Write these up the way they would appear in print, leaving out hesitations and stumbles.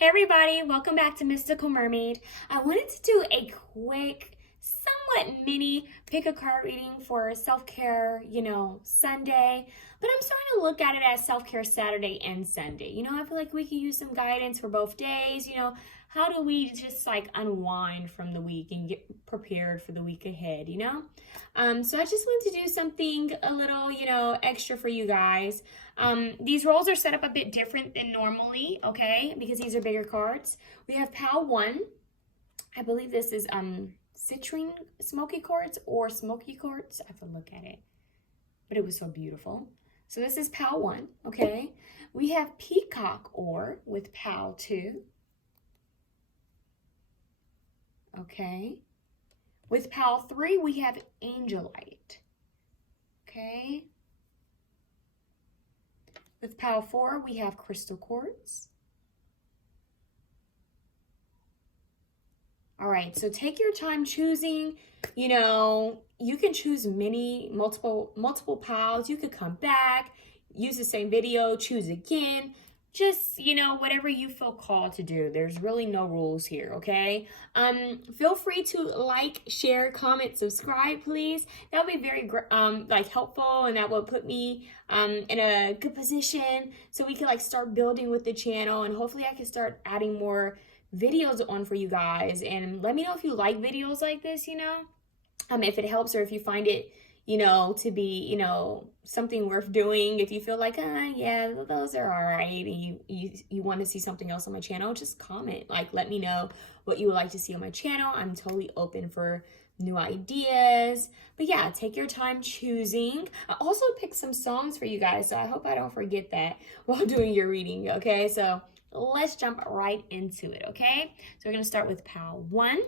Hey everybody, welcome back to Mystical Mermaid. I wanted to do a quick, somewhat mini pick a card reading for self-care, Sunday. But I'm starting to look at it as self-care Saturday and Sunday. I feel like we could use some guidance for both days. How do we just like unwind from the week and get prepared for the week ahead, So I just wanted to do something a little, extra for you guys. These rolls are set up a bit different than normally, okay? Because these are bigger cards. We have Pal 1. I believe this is citrine smoky quartz or smoky quartz. I have to look at it. But it was so beautiful. So this is Pal 1, okay? We have Peacock ore with Pal 2. Okay. With Pal 3, we have Angelite. Okay. With Pal 4, we have Crystal Quartz. All right, so take your time choosing. You can choose multiple piles. You could come back, use the same video, choose again. Just, whatever you feel called to do. There's really no rules here, okay? Feel free to like, share, comment, subscribe, please. That would be very helpful, and that would put me in a good position so we can start building with the channel, and hopefully I can start adding more videos on for you guys. And let me know if you like videos like this, if it helps or if you find it to be, something worth doing. If you feel like, yeah, those are all right, and you want to see something else on my channel, just comment. Let me know what you would like to see on my channel. I'm totally open for new ideas. But yeah, take your time choosing. I also picked some songs for you guys, so I hope I don't forget that while doing your reading, okay? So let's jump right into it, okay? So we're going to start with Pal 1.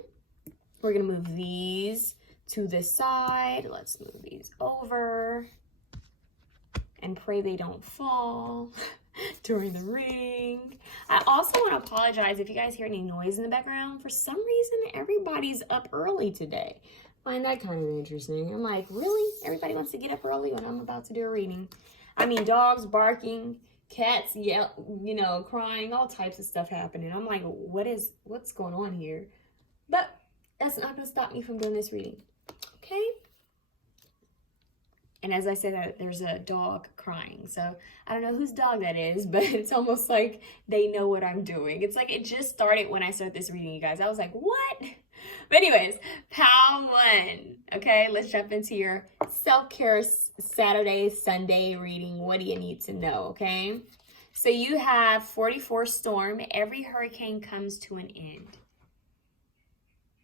We're going to move these to the side. Let's move these over and pray they don't fall during the reading. I also want to apologize if you guys hear any noise in the background. For some reason, everybody's up early today. I find that kind of interesting. I'm like, really? Everybody wants to get up early when I'm about to do a reading? I mean, dogs barking, cats crying, all types of stuff happening. I'm like, what's going on here? But that's not going to stop me from doing this reading. Okay. And as I said, there's a dog crying. So I don't know whose dog that is, but it's almost like they know what I'm doing. It's like it just started when I started this reading, you guys. I was like, what? But anyways, Pal 1. Okay, let's jump into your self-care Saturday, Sunday reading. What do you need to know, okay? So you have 44 storm. Every hurricane comes to an end.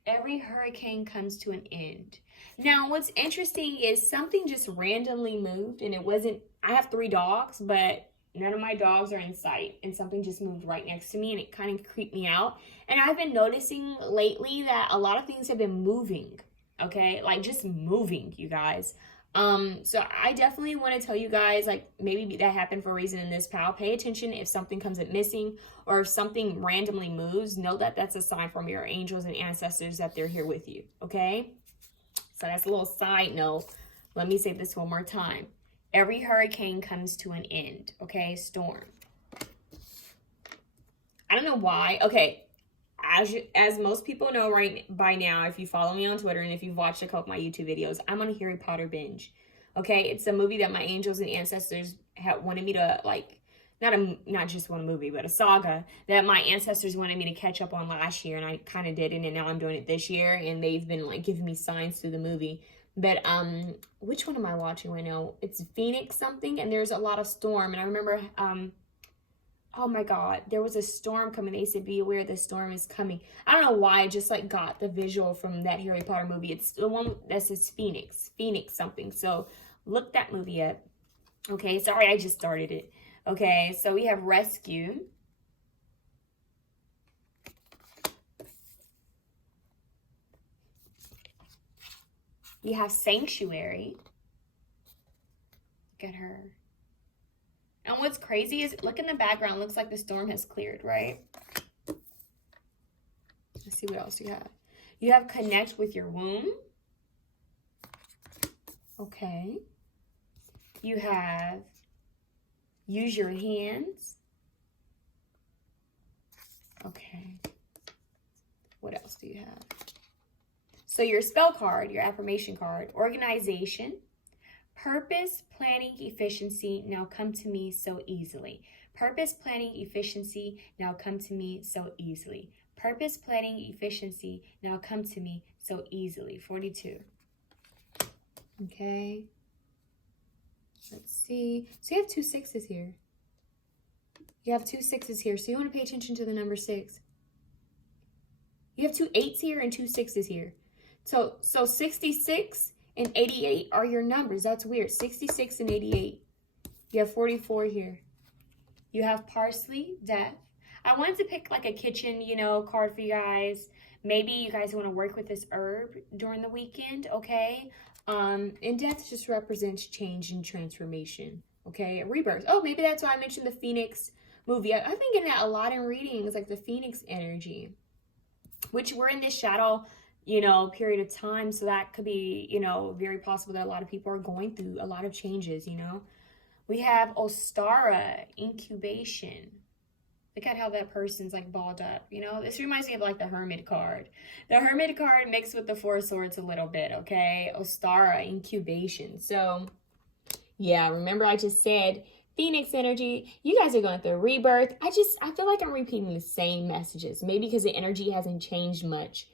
Every hurricane comes to an end. Now, what's interesting is something just randomly moved, and it wasn't, I have 3 dogs, but none of my dogs are in sight, and something just moved right next to me, and it kind of creeped me out. And I've been noticing lately that a lot of things have been moving, okay? Just moving, you guys. So I definitely want to tell you guys, maybe that happened for a reason in this pal. Pay attention if something comes up missing or if something randomly moves. Know that that's a sign from your angels and ancestors that they're here with you, okay? So that's a little side note. Let me say this one more time. Every hurricane comes to an end, okay? Storm. I don't know why. Okay. As most people know right by now, if you follow me on Twitter and if you've watched a couple of my YouTube videos, I'm on a Harry Potter binge. Okay, it's a movie that my angels and ancestors wanted me to not just one movie, but a saga that my ancestors wanted me to catch up on last year, and I kind of did it, and now I'm doing it this year, and they've been giving me signs through the movie. But which one am I watching right now? It's Phoenix something, and there's a lot of storm, and I remember oh my God, there was a storm coming. They said, be aware the storm is coming. I don't know why, I just got the visual from that Harry Potter movie. It's the one that says Phoenix something. So look that movie up. Okay, sorry, I just started it. Okay, so we have rescue. We have sanctuary. Look at her. And what's crazy is, look in the background, looks like the storm has cleared, right? Let's see what else you have. You have connect with your womb. Okay. You have use your hands. Okay. What else do you have? So your spell card, your affirmation card, organization, purpose, planning, efficiency, now come to me so easily. Purpose, planning, efficiency, now come to me so easily. Purpose, planning, efficiency, now come to me so easily. 42. Okay. Let's see. So you have 2 6s here. You have 2 6s here. So you want to pay attention to the number 6. You have 2 8s here and 2 6s here. So 66 and 88 are your numbers. That's weird. 66 and 88. You have 44 here. You have parsley, death. I wanted to pick like a kitchen, card for you guys. Maybe you guys want to work with this herb during the weekend, okay? And death just represents change and transformation, okay? Rebirth. Oh, maybe that's why I mentioned the Phoenix movie. I've been getting that a lot in readings, like the Phoenix energy, which we're in this shadow, period of time. So that could be, very possible that a lot of people are going through a lot of changes, We have Ostara, incubation. Look at how that person's like balled up, This reminds me of like the Hermit card. The Hermit card mixed with the Four of Swords a little bit, okay? Ostara, incubation. So, yeah, remember I just said Phoenix energy. You guys are going through a rebirth. I feel like I'm repeating the same messages. Maybe because the energy hasn't changed much.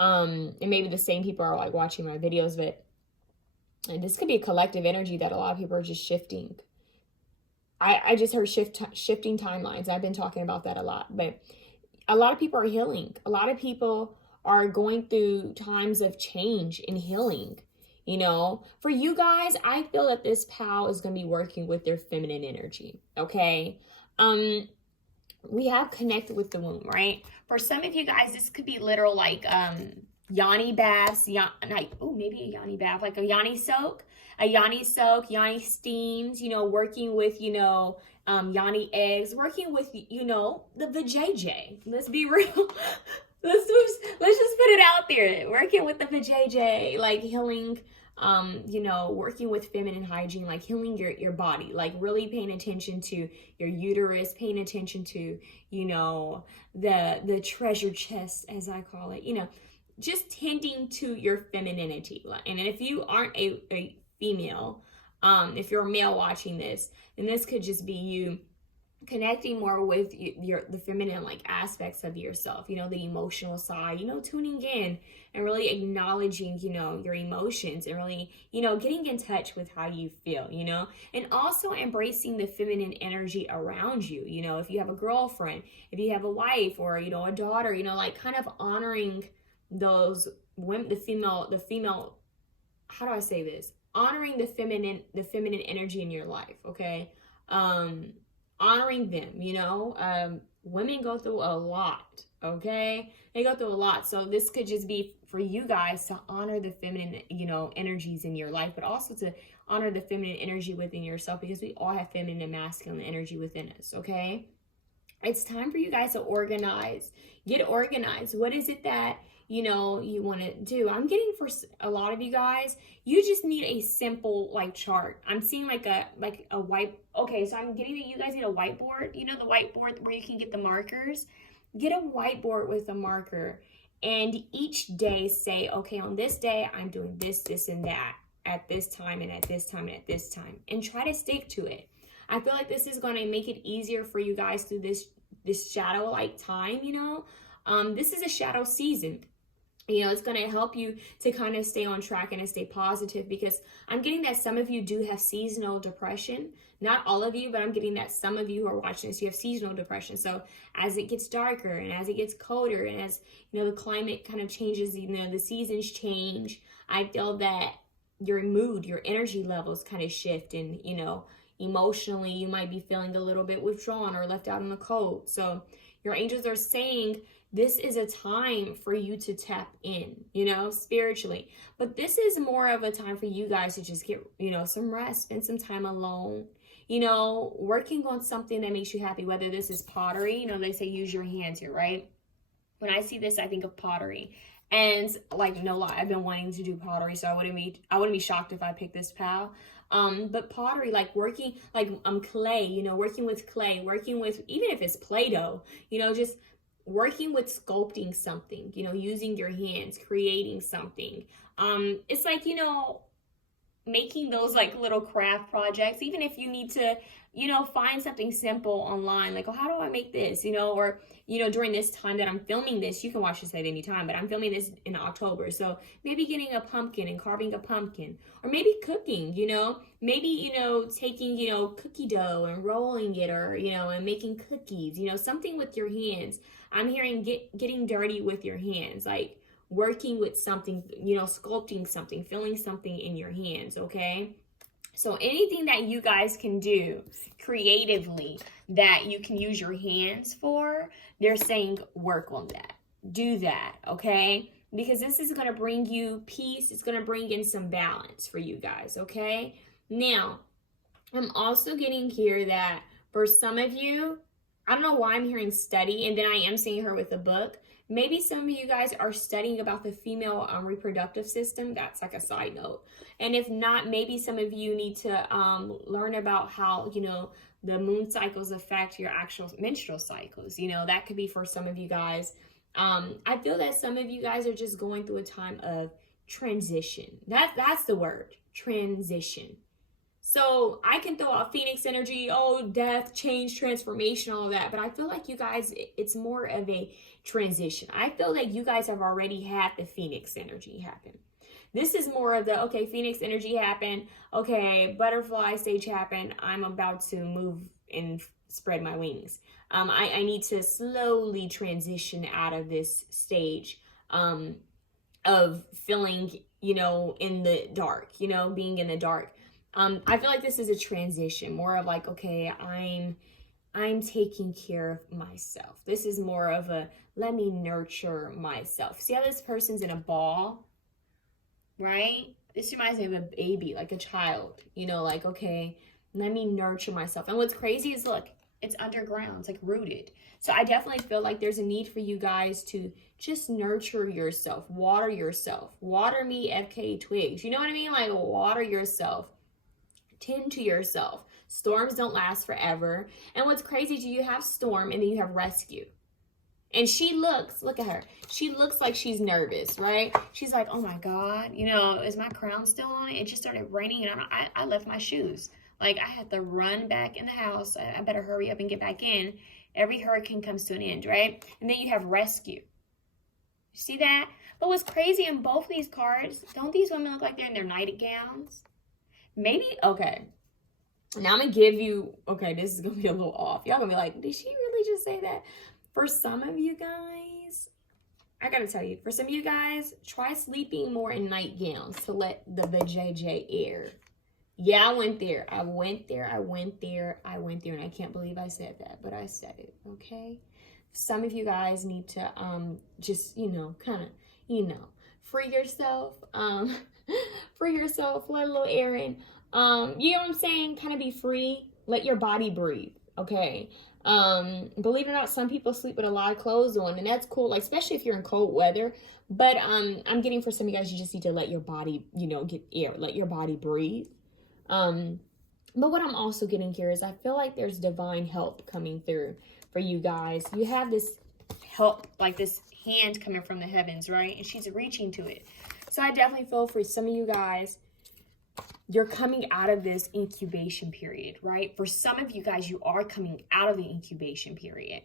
And maybe the same people are like watching my videos, but and this could be a collective energy that a lot of people are just shifting. I just heard shifting timelines. I've been talking about that a lot, but a lot of people are healing. A lot of people are going through times of change and healing. For you guys, I feel that this pal is going to be working with their feminine energy. Okay. We have connected with the womb, right? For some of you guys, this could be literal like, yoni baths, maybe a yoni bath, like a yoni soak, yoni steams, working with, yoni eggs, working with, the vajayjay. Let's be real. Let's just put it out there. Working with the vajayjay, like healing, working with feminine hygiene, like healing your body, like really paying attention to your uterus, paying attention to, the treasure chest, as I call it, just tending to your femininity. And if you aren't a female, if you're a male watching this, then this could just be you connecting more with the feminine like aspects of yourself, the emotional side, tuning in and really acknowledging, your emotions and really, getting in touch with how you feel, and also embracing the feminine energy around you. If you have a girlfriend, if you have a wife or, a daughter, like kind of honoring those women, the female, how do I say this? Honoring the feminine energy in your life. Okay. Honoring them, women go through a lot, okay? They go through a lot. So this could just be for you guys to honor the feminine, energies in your life, but also to honor the feminine energy within yourself, because we all have feminine and masculine energy within us, okay? It's time for you guys to organize. Get organized. What is it that, you want to do? I'm getting for a lot of you guys, you just need a simple like chart. I'm seeing like a white. Okay, so I'm getting that you guys need a whiteboard. The whiteboard where you can get the markers. Get a whiteboard with a marker, and each day say, okay, on this day I'm doing this, this, and that at this time and at this time and at this time, and try to stick to it. I feel like this is going to make it easier for you guys through this shadow like time. This is a shadow season. It's going to help you to kind of stay on track and to stay positive, because I'm getting that some of you do have seasonal depression. Not all of you, but I'm getting that some of you who are watching this, you have seasonal depression. So as it gets darker and as it gets colder and as, the climate kind of changes, the seasons change, I feel that your mood, your energy levels kind of shift, and, emotionally you might be feeling a little bit withdrawn or left out in the cold. So your angels are saying, this is a time for you to tap in, spiritually. But this is more of a time for you guys to just get, some rest, spend some time alone, working on something that makes you happy, whether this is pottery. They say use your hands here, right? When I see this, I think of pottery. And like, no lie, I've been wanting to do pottery, so I wouldn't be shocked if I picked this pal. But pottery, like working, like clay, working with clay, working with, even if it's Play-Doh, just working with sculpting something, you know, using your hands, creating something. It's like, you know, making those like little craft projects, even if you need to, you know, find something simple online, like, oh, how do I make this, you know, or, you know, during this time that I'm filming this, you can watch this at any time, but I'm filming this in October, so maybe getting a pumpkin and carving a pumpkin, or maybe cooking, you know, maybe, you know, taking, you know, cookie dough and rolling it, or, you know, and making cookies, you know, something with your hands. I'm hearing getting dirty with your hands, like working with something, you know, sculpting something, feeling something in your hands, okay? So anything that you guys can do creatively that you can use your hands for, they're saying work on that. Do that, okay? Because this is going to bring you peace. It's going to bring in some balance for you guys, okay? Now, I'm also getting here that for some of you, I don't know why I'm hearing study, and then I am seeing her with a book. Maybe some of you guys are studying about the female reproductive system. That's like a side note. And if not, maybe some of you need to learn about how, you know, the moon cycles affect your actual menstrual cycles. You know, that could be for some of you guys. I feel that some of you guys are just going through a time of transition. That's the word, transition. So I can throw out Phoenix energy, oh, death, change, transformation, all of that. But I feel like you guys, it's more of a transition. I feel like you guys have already had the Phoenix energy happen. This is more of the, okay, Phoenix energy happened. Okay, butterfly stage happened. I'm about to move and spread my wings. I need to slowly transition out of this stage of feeling, you know, in the dark, you know, being in the dark. I feel like this is a transition, more of like, okay, I'm taking care of myself. This is more of a, let me nurture myself. See how this person's in a ball, right? This reminds me of a baby, like a child, you know, like, okay, let me nurture myself. And what's crazy is, look, it's underground, it's like rooted. So I definitely feel like there's a need for you guys to just nurture yourself, water yourself. Water me, FK Twigs. You know what I mean? Like, water yourself. Tend to yourself. Storms don't last forever. And what's crazy is you have storm and then you have rescue. And she looks, look at her. She looks like she's nervous, right? She's like, oh my God, you know, is my crown still on? It just started raining and I left my shoes. Like, I had to run back in the house. I better hurry up and get back in. Every hurricane comes to an end, right? And then you have rescue. See that? But what's crazy in both of these cards, don't these women look like they're in their nightgowns? Maybe, okay. Now I'm going to give you, okay, this is going to be a little off. Y'all going to be like, did she really just say that? For some of you guys, I got to tell you, for some of you guys, try sleeping more in nightgowns to let the vajayjay air. Yeah, I went there, and I can't believe I said that, but I said it, okay? Some of you guys need to just, you know, kind of, you know, free yourself, free yourself, let a little air in. You know what I'm saying? Kind of be free. Let your body breathe, okay? Believe it or not, some people sleep with a lot of clothes on, and that's cool, like, especially if you're in cold weather. But I'm getting for some of you guys, you just need to let your body, you know, get air, let your body breathe. But what I'm also getting here is I feel like there's divine help coming through for you guys. You have this help, like this hand coming from the heavens, right? And she's reaching to it. So I definitely feel for some of you guys, you're coming out of this incubation period, right? For some of you guys, you are coming out of the incubation period.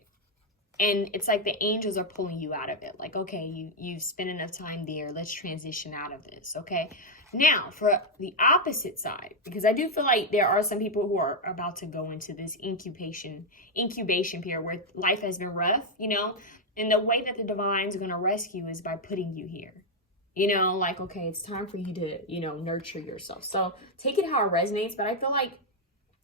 And it's like the angels are pulling you out of it. Like, okay, you've spent enough time there. Let's transition out of this, okay? Now, for the opposite side, because I do feel like there are some people who are about to go into this incubation period where life has been rough, you know? And the way that the divine's going to rescue is by putting you here. You know, like, okay, it's time for you to, you know, nurture yourself. So take it how it resonates. But I feel like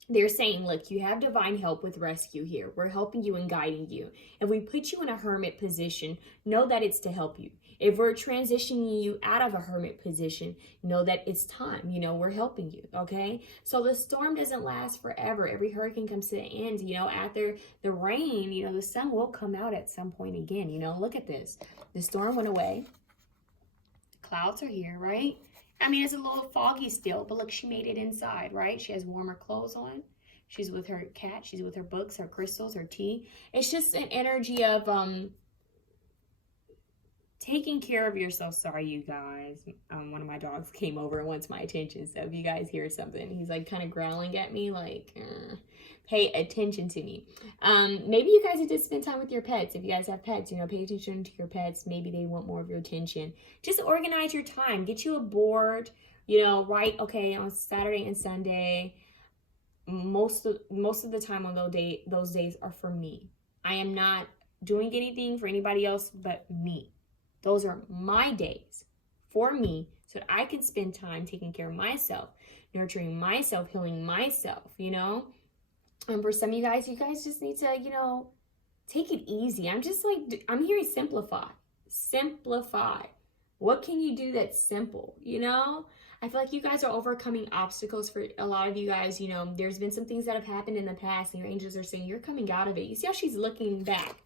they're saying, look, you have divine help with rescue here. We're helping you and guiding you. If we put you in a hermit position, know that it's to help you. If we're transitioning you out of a hermit position, know that it's time. You know, we're helping you, okay? So the storm doesn't last forever. Every hurricane comes to an end. You know, after the rain, you know, the sun will come out at some point again. You know, look at this. The storm went away. Clouds are here, right? I mean, it's a little foggy still, but look, she made it inside, right? She has warmer clothes on. She's with her cat. She's with her books, her crystals, her tea. It's just an energy of taking care of yourself. Sorry, you guys. One of my dogs came over and wants my attention. So if you guys hear something, he's like kind of growling at me, like, pay attention to me. Maybe you guys need to spend time with your pets. If you guys have pets, pay attention to your pets. Maybe they want more of your attention. Just organize your time. Get you a board. Right? Okay, on Saturday and Sunday. Most of the time on those days are for me. I am not doing anything for anybody else but me. Those are my days for me, so that I can spend time taking care of myself, nurturing myself, healing myself, And for some of you guys just need to, take it easy. I'm hearing simplify. Simplify. What can you do that's simple, I feel like you guys are overcoming obstacles for a lot of you guys. There's been some things that have happened in the past, and your angels are saying you're coming out of it. You see how she's looking back?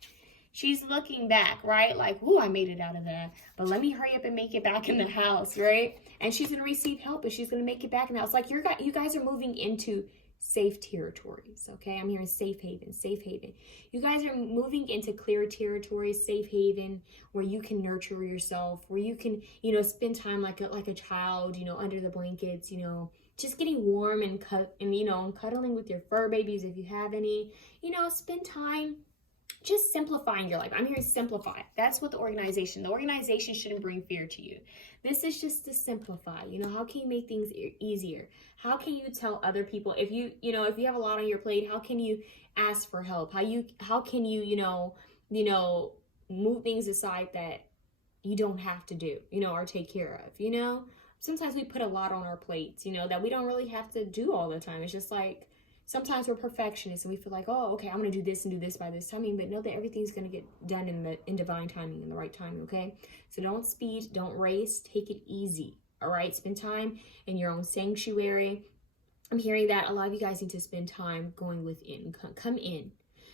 She's looking back, right? Like, ooh, I made it out of that. But let me hurry up and make it back in the house, right? And she's going to receive help, and she's going to make it back in the house. Like, you guys are moving into safe territories, okay? I'm hearing safe haven, safe haven. You guys are moving into clear territories, safe haven, where you can nurture yourself, where you can, spend time like a child, under the blankets, just getting warm and cuddling with your fur babies if you have any, spend time just simplifying your life. I'm hearing simplify. That's what the organization shouldn't bring fear to you. This is just to simplify. How can you make things easier? How can you tell other people if you have a lot on your plate, how can you ask for help? How can you, move things aside that you don't have to do, or take care of, Sometimes we put a lot on our plates, that we don't really have to do all the time. It's just like, sometimes we're perfectionists and we feel like, oh, okay, I'm going to do this and do this by this timing, but know that everything's going to get done in divine timing, in the right timing, okay? So don't speed, don't race, take it easy, all right? Spend time in your own sanctuary. I'm hearing that a lot of you guys need to spend time going within, come in.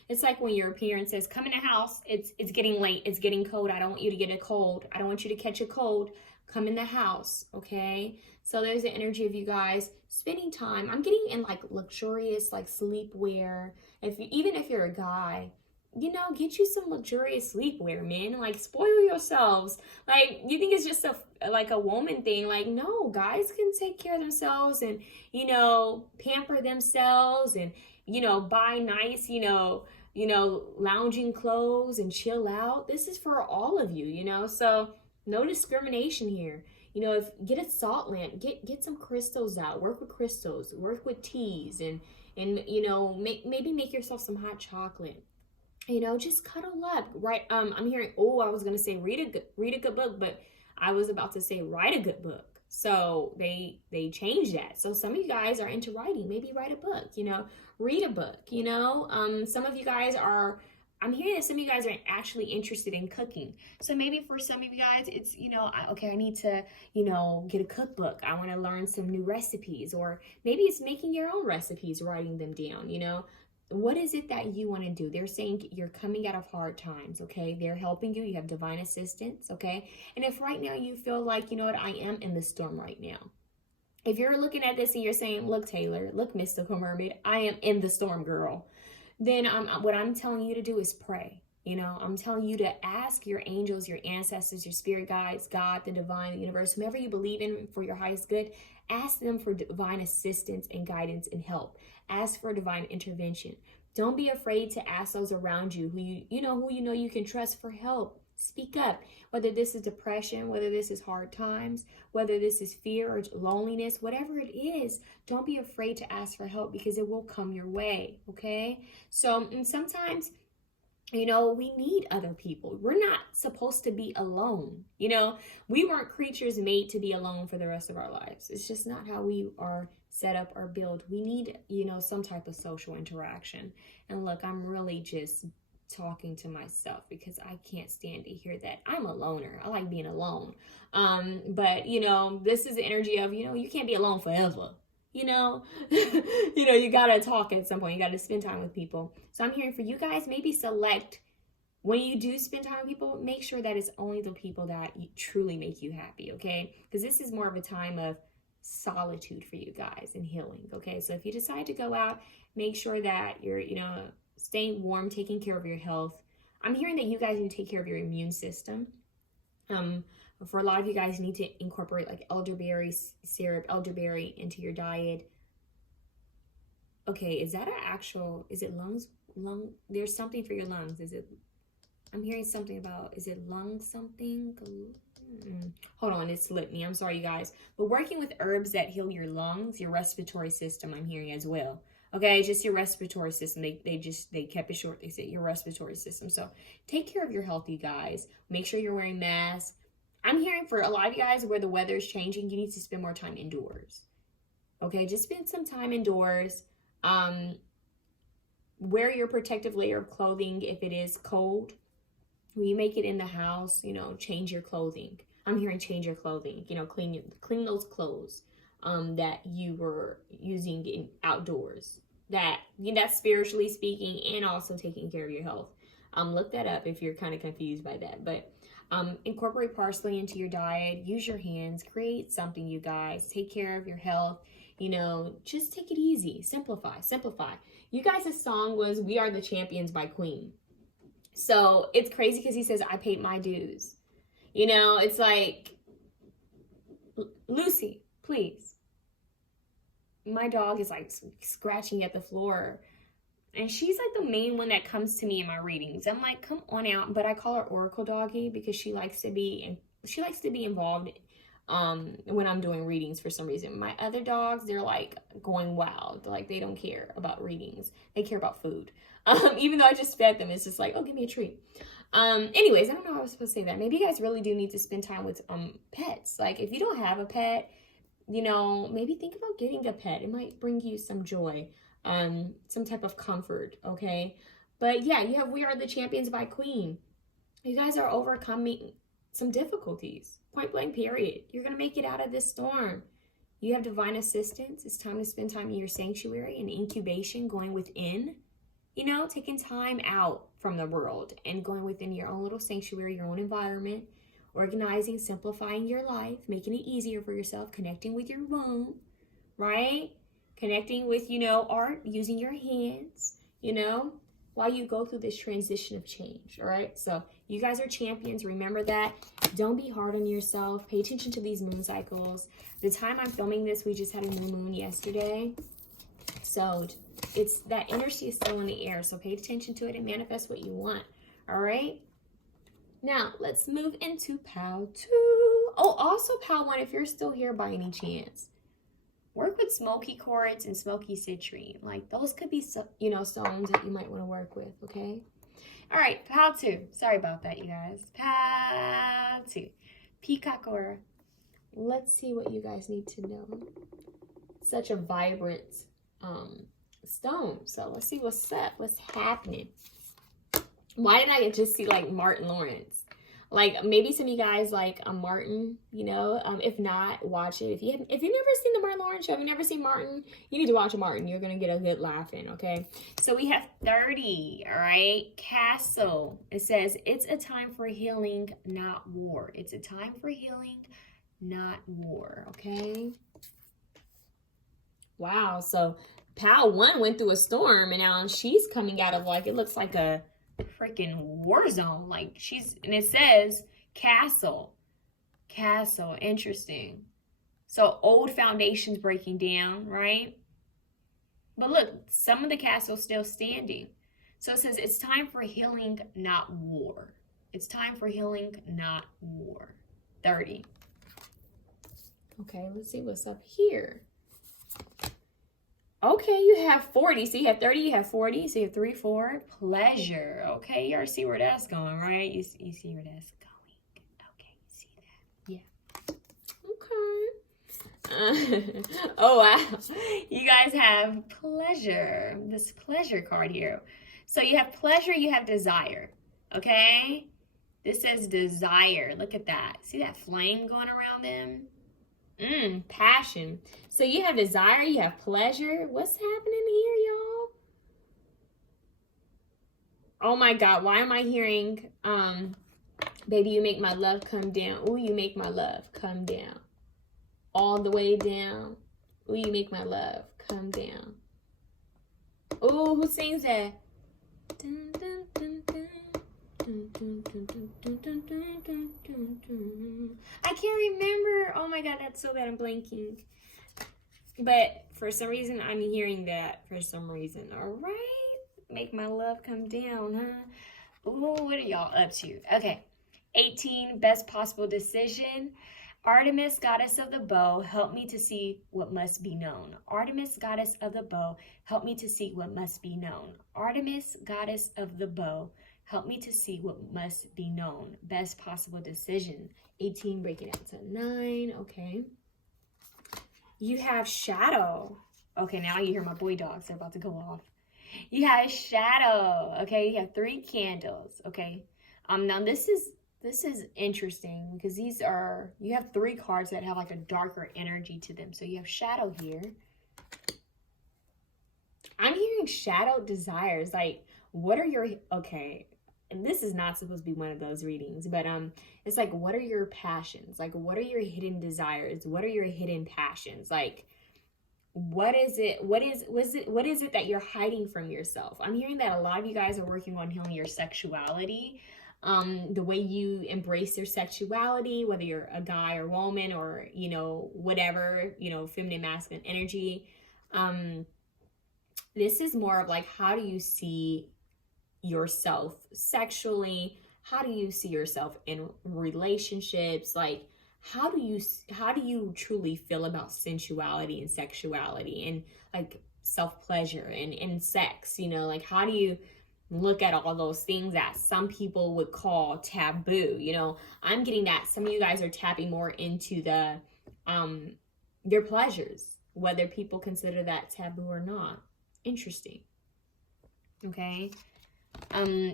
It's like when your parent says, come in the house, it's getting late, it's getting cold, I don't want you to get a cold, I don't want you to catch a cold, come in the house, okay? So there's the energy of you guys spending time. I'm getting in like luxurious like sleepwear. Even if you're a guy, get you some luxurious sleepwear, man. Like, spoil yourselves. Like, you think it's just a woman thing. Like, no, guys can take care of themselves and, pamper themselves and, buy nice, lounging clothes and chill out. This is for all of you, so no discrimination here. Get a salt lamp, get some crystals out, work with crystals, work with teas, and maybe make yourself some hot chocolate. Just cuddle up, right? I'm hearing, I was gonna say read a good book, but I was about to say write a good book. So they changed that. So some of you guys are into writing. Maybe write a book. Read a book. Some of you guys are. I'm hearing that some of you guys are actually interested in cooking. So maybe for some of you guys, it's, I need to, get a cookbook. I want to learn some new recipes, or maybe it's making your own recipes, writing them down, What is it that you want to do? They're saying you're coming out of hard times, okay? They're helping you. You have divine assistance, okay? And if right now you feel like, I am in the storm right now. If you're looking at this and you're saying, look, Taylor, look, Mystical Mermaid, I am in the storm, girl. Then what I'm telling you to do is pray. I'm telling you to ask your angels, your ancestors, your spirit guides, God, the divine, the universe, whomever you believe in for your highest good. Ask them for divine assistance and guidance and help. Ask for divine intervention. Don't be afraid to ask those around you who you can trust for help. Speak up, whether this is depression, whether this is hard times, whether this is fear or loneliness, whatever it is, don't be afraid to ask for help because it will come your way, okay? So, and sometimes, we need other people. We're not supposed to be alone. We weren't creatures made to be alone for the rest of our lives. It's just not how we are set up or built. We need, some type of social interaction. And look, I'm really just talking to myself because I can't stand to hear that. I'm a loner. I like being alone. But this is the energy of, you can't be alone forever. You gotta talk at some point. You gotta spend time with people. So I'm hearing for you guys, maybe select, when you do spend time with people, make sure that it's only the people that truly make you happy, okay? Because this is more of a time of solitude for you guys and healing, okay? So if you decide to go out, make sure that you're, staying warm, taking care of your health. I'm hearing that you guys need to take care of your immune system. For a lot of you guys, you need to incorporate like elderberry syrup, elderberry into your diet. Okay, is that is it lung? There's something for your lungs. I'm hearing something about, is it lung something? Hold on, it slipped me. I'm sorry, you guys. But working with herbs that heal your lungs, your respiratory system, I'm hearing as well. Okay, just your respiratory system. They kept it short. They said your respiratory system. So take care of your health, you guys. Make sure you're wearing masks. I'm hearing for a lot of you guys where the weather is changing, you need to spend more time indoors. Okay, just spend some time indoors. Wear your protective layer of clothing if it is cold. When you make it in the house, you know, change your clothing. I'm hearing change your clothing. You know, clean those clothes that you were using in outdoors. That's spiritually speaking and also taking care of your health. Look that up if you're kind of confused by that. But incorporate parsley into your diet. Use your hands. Create something, you guys. Take care of your health. You know, just take it easy. Simplify. You guys' song was We Are the Champions by Queen. So it's crazy because he says, I paid my dues. You know, it's like, Lucy, please. My dog is like scratching at the floor. And she's like the main one that comes to me in my readings. I'm like, come on out. But I call her Oracle Doggy because she likes to be involved when I'm doing readings for some reason. My other dogs, they're like going wild. Like they don't care about readings. They care about food. Even though I just fed them, it's just like, oh, give me a treat. Anyways, I don't know how I was supposed to say that. Maybe you guys really do need to spend time with pets. Like if you don't have a pet, you know, maybe think about getting a pet. It might bring you some joy, some type of comfort, okay? But yeah, you have We Are the Champions by Queen. You guys are overcoming some difficulties. Point blank, period. You're going to make it out of this storm. You have divine assistance. It's time to spend time in your sanctuary and incubation, going within, you know, taking time out from the world and going within your own little sanctuary, your own environment, organizing, simplifying your life, making it easier for yourself, connecting with your womb, right? Connecting with, you know, art, using your hands, you know, while you go through this transition of change, all right? So you guys are champions. Remember that. Don't be hard on yourself. Pay attention to these moon cycles. The time I'm filming this, we just had a new moon yesterday. So it's that energy is still in the air. So pay attention to it and manifest what you want, all right? Now, let's move into Pal 2. Oh, also Pal 1, if you're still here by any chance, work with smoky quartz and smoky citrine. Like, those could be, you know, stones that you might want to work with, okay? All right, Pal 2. Sorry about that, you guys. Pal 2. Peacock Aura. Let's see what you guys need to know. Such a vibrant stone. So let's see what's up. What's happening? Why did I just see like Martin Lawrence? Like maybe some of you guys like Martin, you know. If not, watch it. If you've never seen the Martin Lawrence show, if you've never seen Martin, you need to watch Martin. You're gonna get a good laugh in, okay? So we have 30, all right? Castle. It says it's a time for healing, not war. It's a time for healing, not war, okay? Wow, so Pal 1 went through a storm and now she's coming out of like, it looks like a freaking war zone. Like and it says castle. Interesting. So old foundations breaking down, right? But look, some of the castle's still standing. So it says it's time for healing, not war. It's time for healing, not war. 30. Okay, let's see what's up here. Okay, you have 40. So you have 30, you have 40. So you have 3, 4. Pleasure. Okay, you already see where that's going, right? You see where that's going. Okay, you see that? Yeah. Okay. Oh, wow. You guys have pleasure. This pleasure card here. So you have pleasure, you have desire. Okay? This says desire. Look at that. See that flame going around them? Passion. So you have desire, you have pleasure. What's happening here, y'all? Oh my God, why am I hearing, baby, you make my love come down. Ooh, you make my love come down. All the way down. Ooh, you make my love come down. Ooh, who sings that? Dun, dun, dun, dun, I can't remember. Oh my god, that's so bad. I'm blanking. But for some reason, I'm hearing that for some reason. All right. Make my love come down, huh? Ooh, what are y'all up to? Okay. 18, best possible decision. Artemis, goddess of the bow, help me to see what must be known. Artemis, goddess of the bow, help me to see what must be known. Artemis, goddess of the bow, help me to see what must be known. Best possible decision. 18, break it down to 9. Okay. You have shadow. Okay, now you hear my boy dogs. They're about to go off. You have shadow. Okay, you have 3 candles. Okay. Now this is interesting because these are, you have 3 cards that have like a darker energy to them. So you have shadow here. I'm hearing shadow desires. Like, what are your, okay, and this is not supposed to be one of those readings, but it's like, what are your passions? Like, what are your hidden desires? What are your hidden passions? Like, what is it that you're hiding from yourself? I'm hearing that a lot of you guys are working on healing your sexuality, the way you embrace your sexuality, whether you're a guy or woman or, you know, whatever, you know, feminine, masculine energy. This is more of like, how do you see yourself sexually? How do you see yourself in relationships? Like, how do you truly feel about sensuality and sexuality and like self-pleasure and sex? You know, like, how do you look at all those things that some people would call taboo? You know, I'm getting that some of you guys are tapping more into the your pleasures, whether people consider that taboo or not. Interesting. Okay.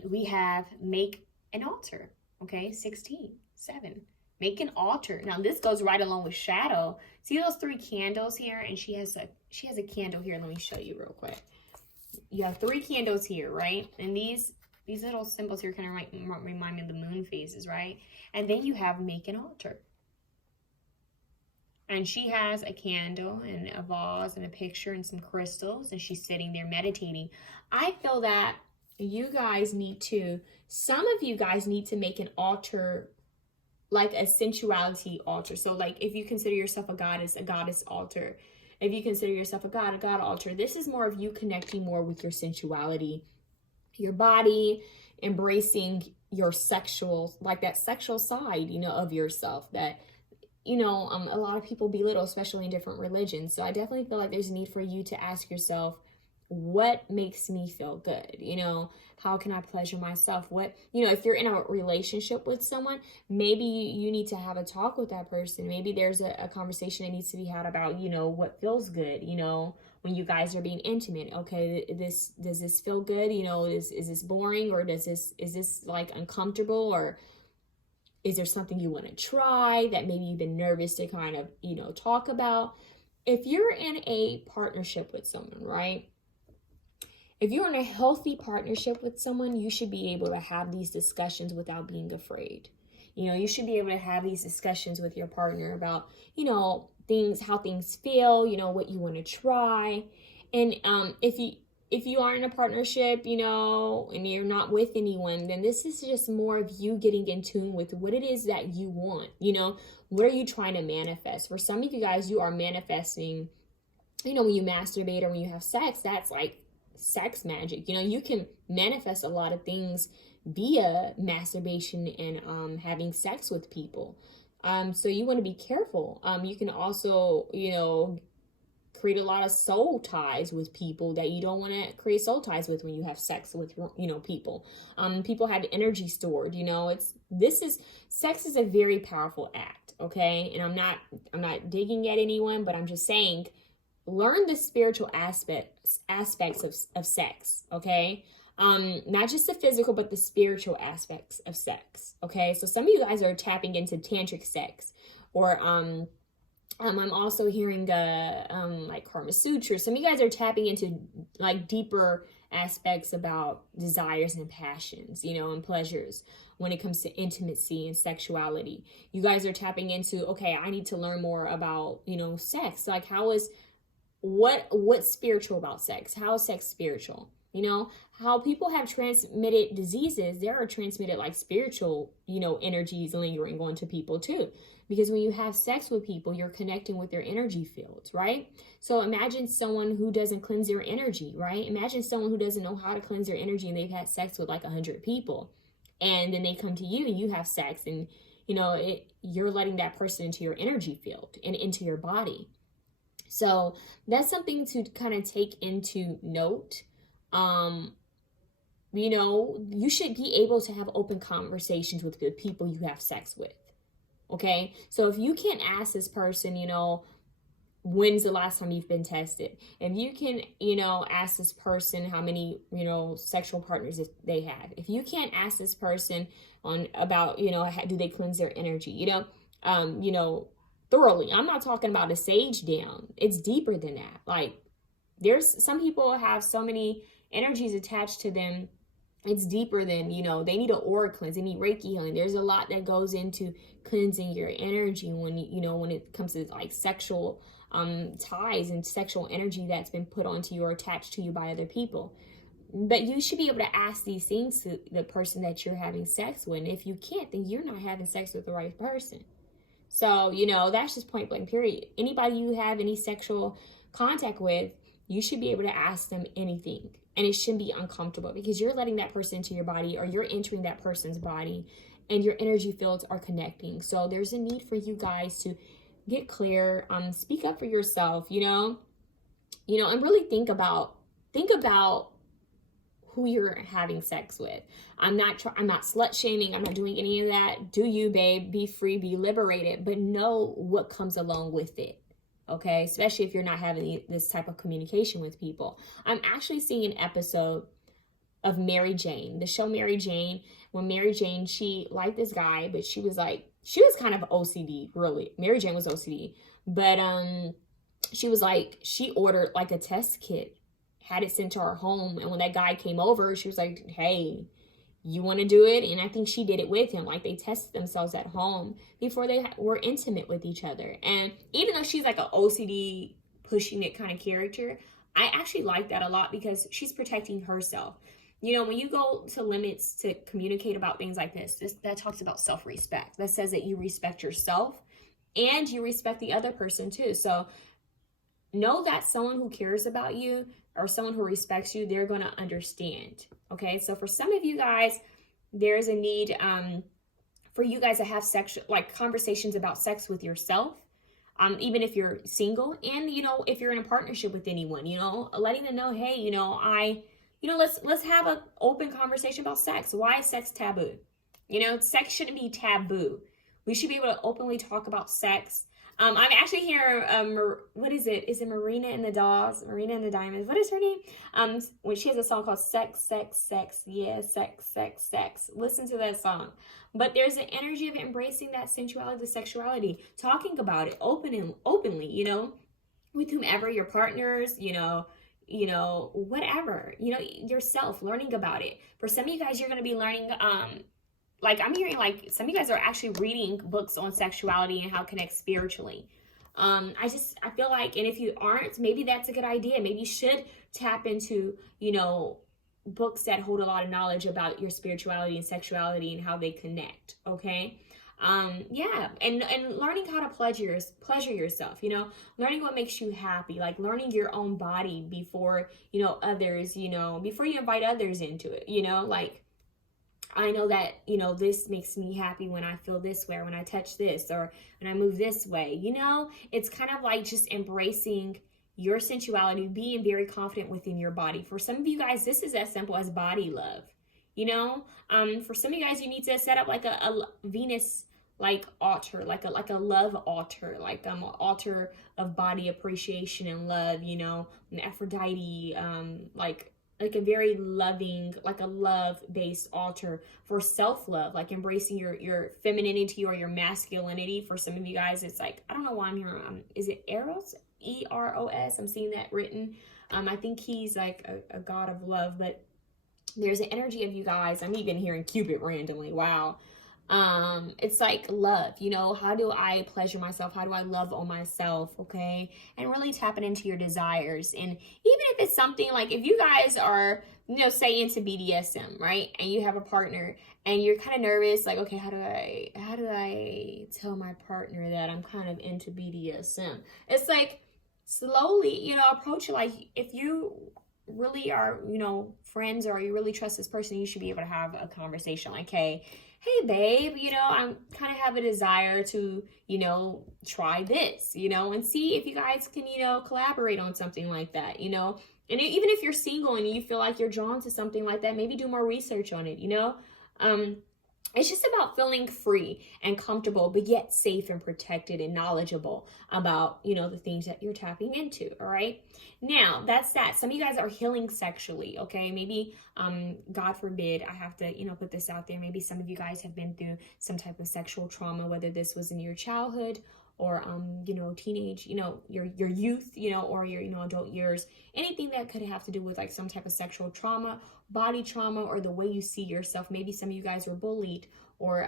We have make an altar. Okay, 16, 7. Make an altar. Now this goes right along with shadow. See those 3 candles here, and she has a candle here. Let me show you real quick. You have 3 candles here, right? And these little symbols here kind of remind me of the moon phases, right? And then you have make an altar. And she has a candle and a vase and a picture and some crystals, and she's sitting there meditating. I feel that you guys need to, some of you guys need to make an altar, like a sensuality altar. So like if you consider yourself a goddess altar. If you consider yourself a god altar. This is more of you connecting more with your sensuality, your body, embracing your sexual, like that sexual side, you know, of yourself that, you know, a lot of people belittle, especially in different religions. So I definitely feel like there's a need for you to ask yourself, what makes me feel good? You know, how can I pleasure myself? What, you know, if you're in a relationship with someone, maybe you need to have a talk with that person. Maybe there's a conversation that needs to be had about, you know, what feels good, you know, when you guys are being intimate. Okay, does this feel good? You know, is this boring, or is this like uncomfortable, or is there something you want to try that maybe you've been nervous to kind of, you know, talk about? If you're in a partnership with someone, right? If you're in a healthy partnership with someone, you should be able to have these discussions without being afraid. You know, you should be able to have these discussions with your partner about, you know, things, how things feel, you know, what you want to try. And if you are in a partnership, you know, and you're not with anyone, then this is just more of you getting in tune with what it is that you want. You know, what are you trying to manifest? For some of you guys, you are manifesting, you know, when you masturbate or when you have sex, that's like sex magic. You know, you can manifest a lot of things via masturbation and having sex with people. So you want to be careful. You can also, you know, create a lot of soul ties with people that you don't want to create soul ties with when you have sex with, you know, people. People have energy stored, you know. Sex is a very powerful act, okay? And I'm not digging at anyone, but I'm just saying, learn the spiritual aspects of sex, okay? Not just the physical, but the spiritual aspects of sex, okay? So some of you guys are tapping into tantric sex, or I'm also hearing like Karma Sutra. Some of you guys are tapping into like deeper aspects about desires and passions, you know, and pleasures when it comes to intimacy and sexuality. You guys are tapping into, okay, I need to learn more about, you know, sex. Like, what's spiritual about sex? How is sex spiritual? You know, how people have transmitted diseases, there are transmitted like spiritual, energies lingering onto people too. Because when you have sex with people, you're connecting with their energy fields, right? So imagine someone who doesn't cleanse their energy, right? Imagine someone who doesn't know how to cleanse their energy and they've had sex with like 100 people. And then they come to you and you have sex and, you're letting that person into your energy field and into your body. So that's something to kind of take into note. You should be able to have open conversations with the people you have sex with. Okay. So if you can't ask this person, when's the last time you've been tested? If you can, ask this person how many, sexual partners they have. If you can't ask this person about, do they cleanse their energy, thoroughly. I'm not talking about a sage down. It's deeper than that. Like, there's some people have so many energies attached to them. It's deeper than, they need an aura cleanse. They need Reiki healing. There's a lot that goes into cleansing your energy when, when it comes to like sexual ties and sexual energy that's been put onto you or attached to you by other people. But you should be able to ask these things to the person that you're having sex with. And if you can't, then you're not having sex with the right person. So, that's just point blank, period. Anybody you have any sexual contact with, you should be able to ask them anything. And it shouldn't be uncomfortable because you're letting that person into your body or you're entering that person's body and your energy fields are connecting. So there's a need for you guys to get clear, speak up for yourself, and really think about who you're having sex with. I'm not slut shaming. I'm not doing any of that. Do you, babe? Be free, be liberated, but know what comes along with it. Okay, especially if you're not having this type of communication with people. I'm actually seeing an episode of Mary Jane, the show Mary Jane, when Mary Jane, she liked this guy, but she was kind of OCD, really. Mary Jane was OCD, but she ordered like a test kit, had it sent to her home, and when that guy came over, she was like, hey, you want to do it? And I think she did it with him. Like, they tested themselves at home before they were intimate with each other. And even though she's like an OCD, pushing it kind of character, I actually like that a lot because she's protecting herself. When you go to limits to communicate about things like this, that talks about self-respect. That says that you respect yourself and you respect the other person too. So know that someone who cares about you or someone who respects you, they're going to understand. Okay. So for some of you guys, there's a need for you guys to have conversations about sex with yourself. Even if you're single and, if you're in a partnership with anyone, letting them know, hey, let's have an open conversation about sex. Why is sex taboo? Sex shouldn't be taboo. We should be able to openly talk about sex. I'm actually hearing, what is it? Is it Marina and the Dolls? Marina and the Diamonds. What is her name? When she has a song called Sex, Sex, Sex. Yeah, Sex, Sex, Sex. Listen to that song. But there's an energy of embracing that sensuality, the sexuality, talking about it openly, with whomever your partners, whatever, yourself, learning about it. For some of you guys, you're going to be learning, I'm hearing some of you guys are actually reading books on sexuality and how it connects spiritually. I feel like, and if you aren't, maybe that's a good idea. Maybe you should tap into, books that hold a lot of knowledge about your spirituality and sexuality and how they connect. Okay. And learning how to pleasure yourself, learning what makes you happy, like learning your own body before, others, before you invite others into it, I know that, this makes me happy when I feel this way, or when I touch this, or when I move this way, it's kind of like just embracing your sensuality, being very confident within your body. For some of you guys, this is as simple as body love, for some of you guys, you need to set up like a Venus, altar, like a love altar, an altar of body appreciation and love, an Aphrodite, like a very loving, like a love-based altar for self-love, like embracing your femininity or your masculinity. For some of you guys, it's like, I don't know why I'm here. Is it Eros? E-R-O-S? I'm seeing that written. I think he's like a god of love, but there's an energy of you guys. I'm even hearing Cupid randomly. Wow. It's like love, you know, how do I pleasure myself? How do I love on myself? Okay. And really tapping into your desires. And even if it's something like, if you guys are, you know, say into BDSM, right? And you have a partner and you're kind of nervous, like, okay, how do I tell my partner that I'm kind of into BDSM? It's like, slowly, you know, approach it like, if you really are, you know, friends, or you really trust this person, you should be able to have a conversation like, hey babe, you know, I'm kind of have a desire to, you know, try this, you know, and see if you guys can, you know, collaborate on something like that, you know. And even if you're single and you feel like you're drawn to something like that, maybe do more research on it, you know. It's just about feeling free and comfortable, but yet safe and protected and knowledgeable about, you know, the things that you're tapping into. All right. Now, that's that. Some of you guys are healing sexually. Okay. Maybe, God forbid, I have to, you know, put this out there. Maybe some of you guys have been through some type of sexual trauma, whether this was in your childhood or, you know, teenage, you know, your youth, you know, or your, you know, adult years, anything that could have to do with like some type of sexual trauma, body trauma, or the way you see yourself. Maybe some of you guys were bullied, or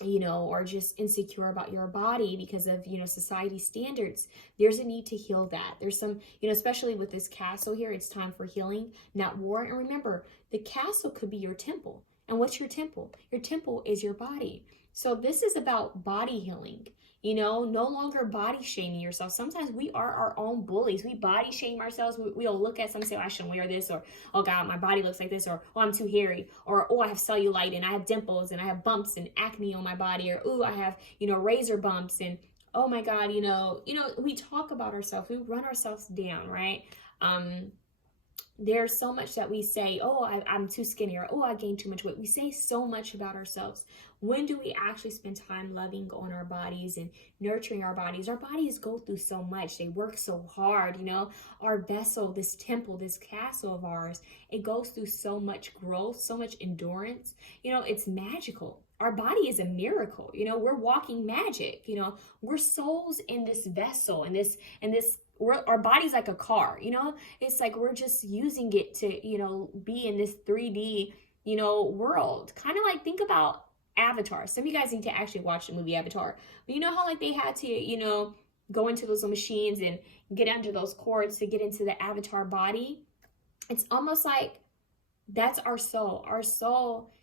you know, or just insecure about your body because of, you know, society standards. There's a need to heal that. There's some, you know, especially with this castle here, it's time for healing, not war. And remember, the castle could be your temple. And what's your temple? Your temple is your body. So this is about body healing. You know, no longer body shaming yourself. Sometimes we are our own bullies. We body shame ourselves. We'll look at something and say, oh, I shouldn't wear this, or, oh God, my body looks like this, or, oh, I'm too hairy, or, oh, I have cellulite and I have dimples and I have bumps and acne on my body, or, oh, I have, you know, razor bumps, and, oh my God, you know, we talk about ourselves. We run ourselves down, right? There's so much that we say, oh, I'm too skinny, or, oh, I gained too much weight. We say so much about ourselves. When do we actually spend time loving on our bodies and nurturing our bodies? Our bodies go through so much. They work so hard, you know. Our vessel, this temple, this castle of ours, it goes through so much growth, so much endurance. You know, it's magical. Our body is a miracle. You know, we're walking magic. You know, we're souls in this vessel, in this our body's like a car, you know. It's like we're just using it to, you know, be in this 3D, you know, world. Kind of like, think about Avatar. Some of you guys need to actually watch the movie Avatar. But you know how like they had to, you know, go into those machines and get under those cords to get into the Avatar body? It's almost like that's our soul. Our soul,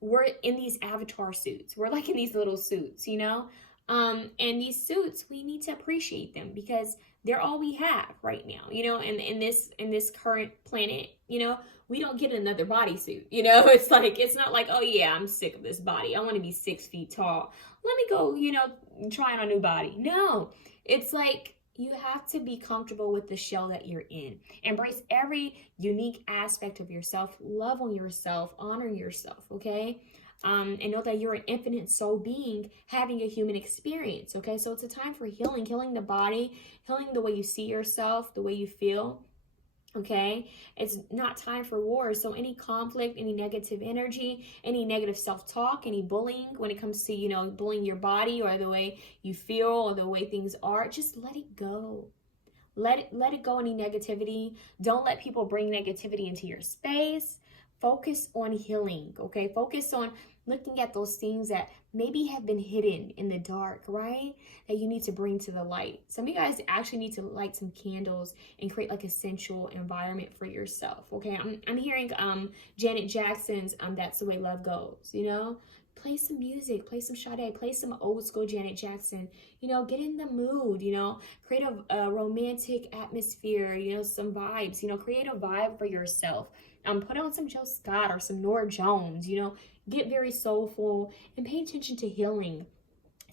we're in these Avatar suits. We're like in these little suits, you know. And these suits, we need to appreciate them because they're all we have right now, you know. And in this current planet, you know, we don't get another bodysuit, you know. It's like, it's not like, oh yeah, I'm sick of this body, I want to be 6 feet tall, let me go, you know, try on a new body. No, it's like, you have to be comfortable with the shell that you're in. Embrace every unique aspect of yourself. Love on yourself. Honor yourself, okay? And know that you're an infinite soul being having a human experience, okay? So it's a time for healing. Healing the body. Healing the way you see yourself, the way you feel. Okay, it's not time for war. So any conflict, any negative energy, any negative self-talk, any bullying when it comes to, you know, bullying your body or the way you feel or the way things are, just let it go. Let it go, any negativity. Don't let people bring negativity into your space. Focus on healing, okay? Focus on looking at those things that maybe have been hidden in the dark, right? That you need to bring to the light. Some of you guys actually need to light some candles and create like a sensual environment for yourself, okay? I'm hearing Janet Jackson's That's the Way Love Goes, you know? Play some music, play some Sade, play some old school Janet Jackson, you know, get in the mood, you know, create a romantic atmosphere, you know, some vibes, you know, create a vibe for yourself. Put on some Joe Scott or some Nora Jones, you know, get very soulful and pay attention to healing.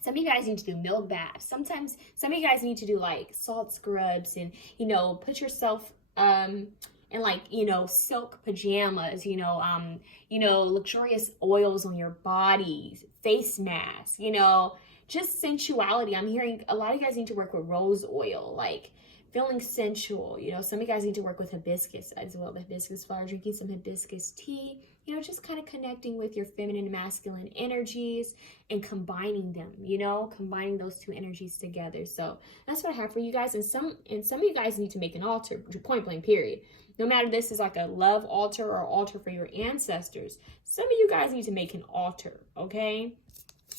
Some of you guys need to do milk baths. Sometimes some of you guys need to do like salt scrubs and, you know, put yourself in like, you know, silk pajamas, you know, luxurious oils on your body, face masks, you know, just sensuality. I'm hearing a lot of you guys need to work with rose oil, like feeling sensual. You know, some of you guys need to work with hibiscus as well. The hibiscus flower, drinking some hibiscus tea, you know, just kind of connecting with your feminine and masculine energies and combining them, you know, combining those two energies together. So that's what I have for you guys. And some of you guys need to make an altar, point blank, period. No matter this is like a love altar or altar for your ancestors, some of you guys need to make an altar, okay?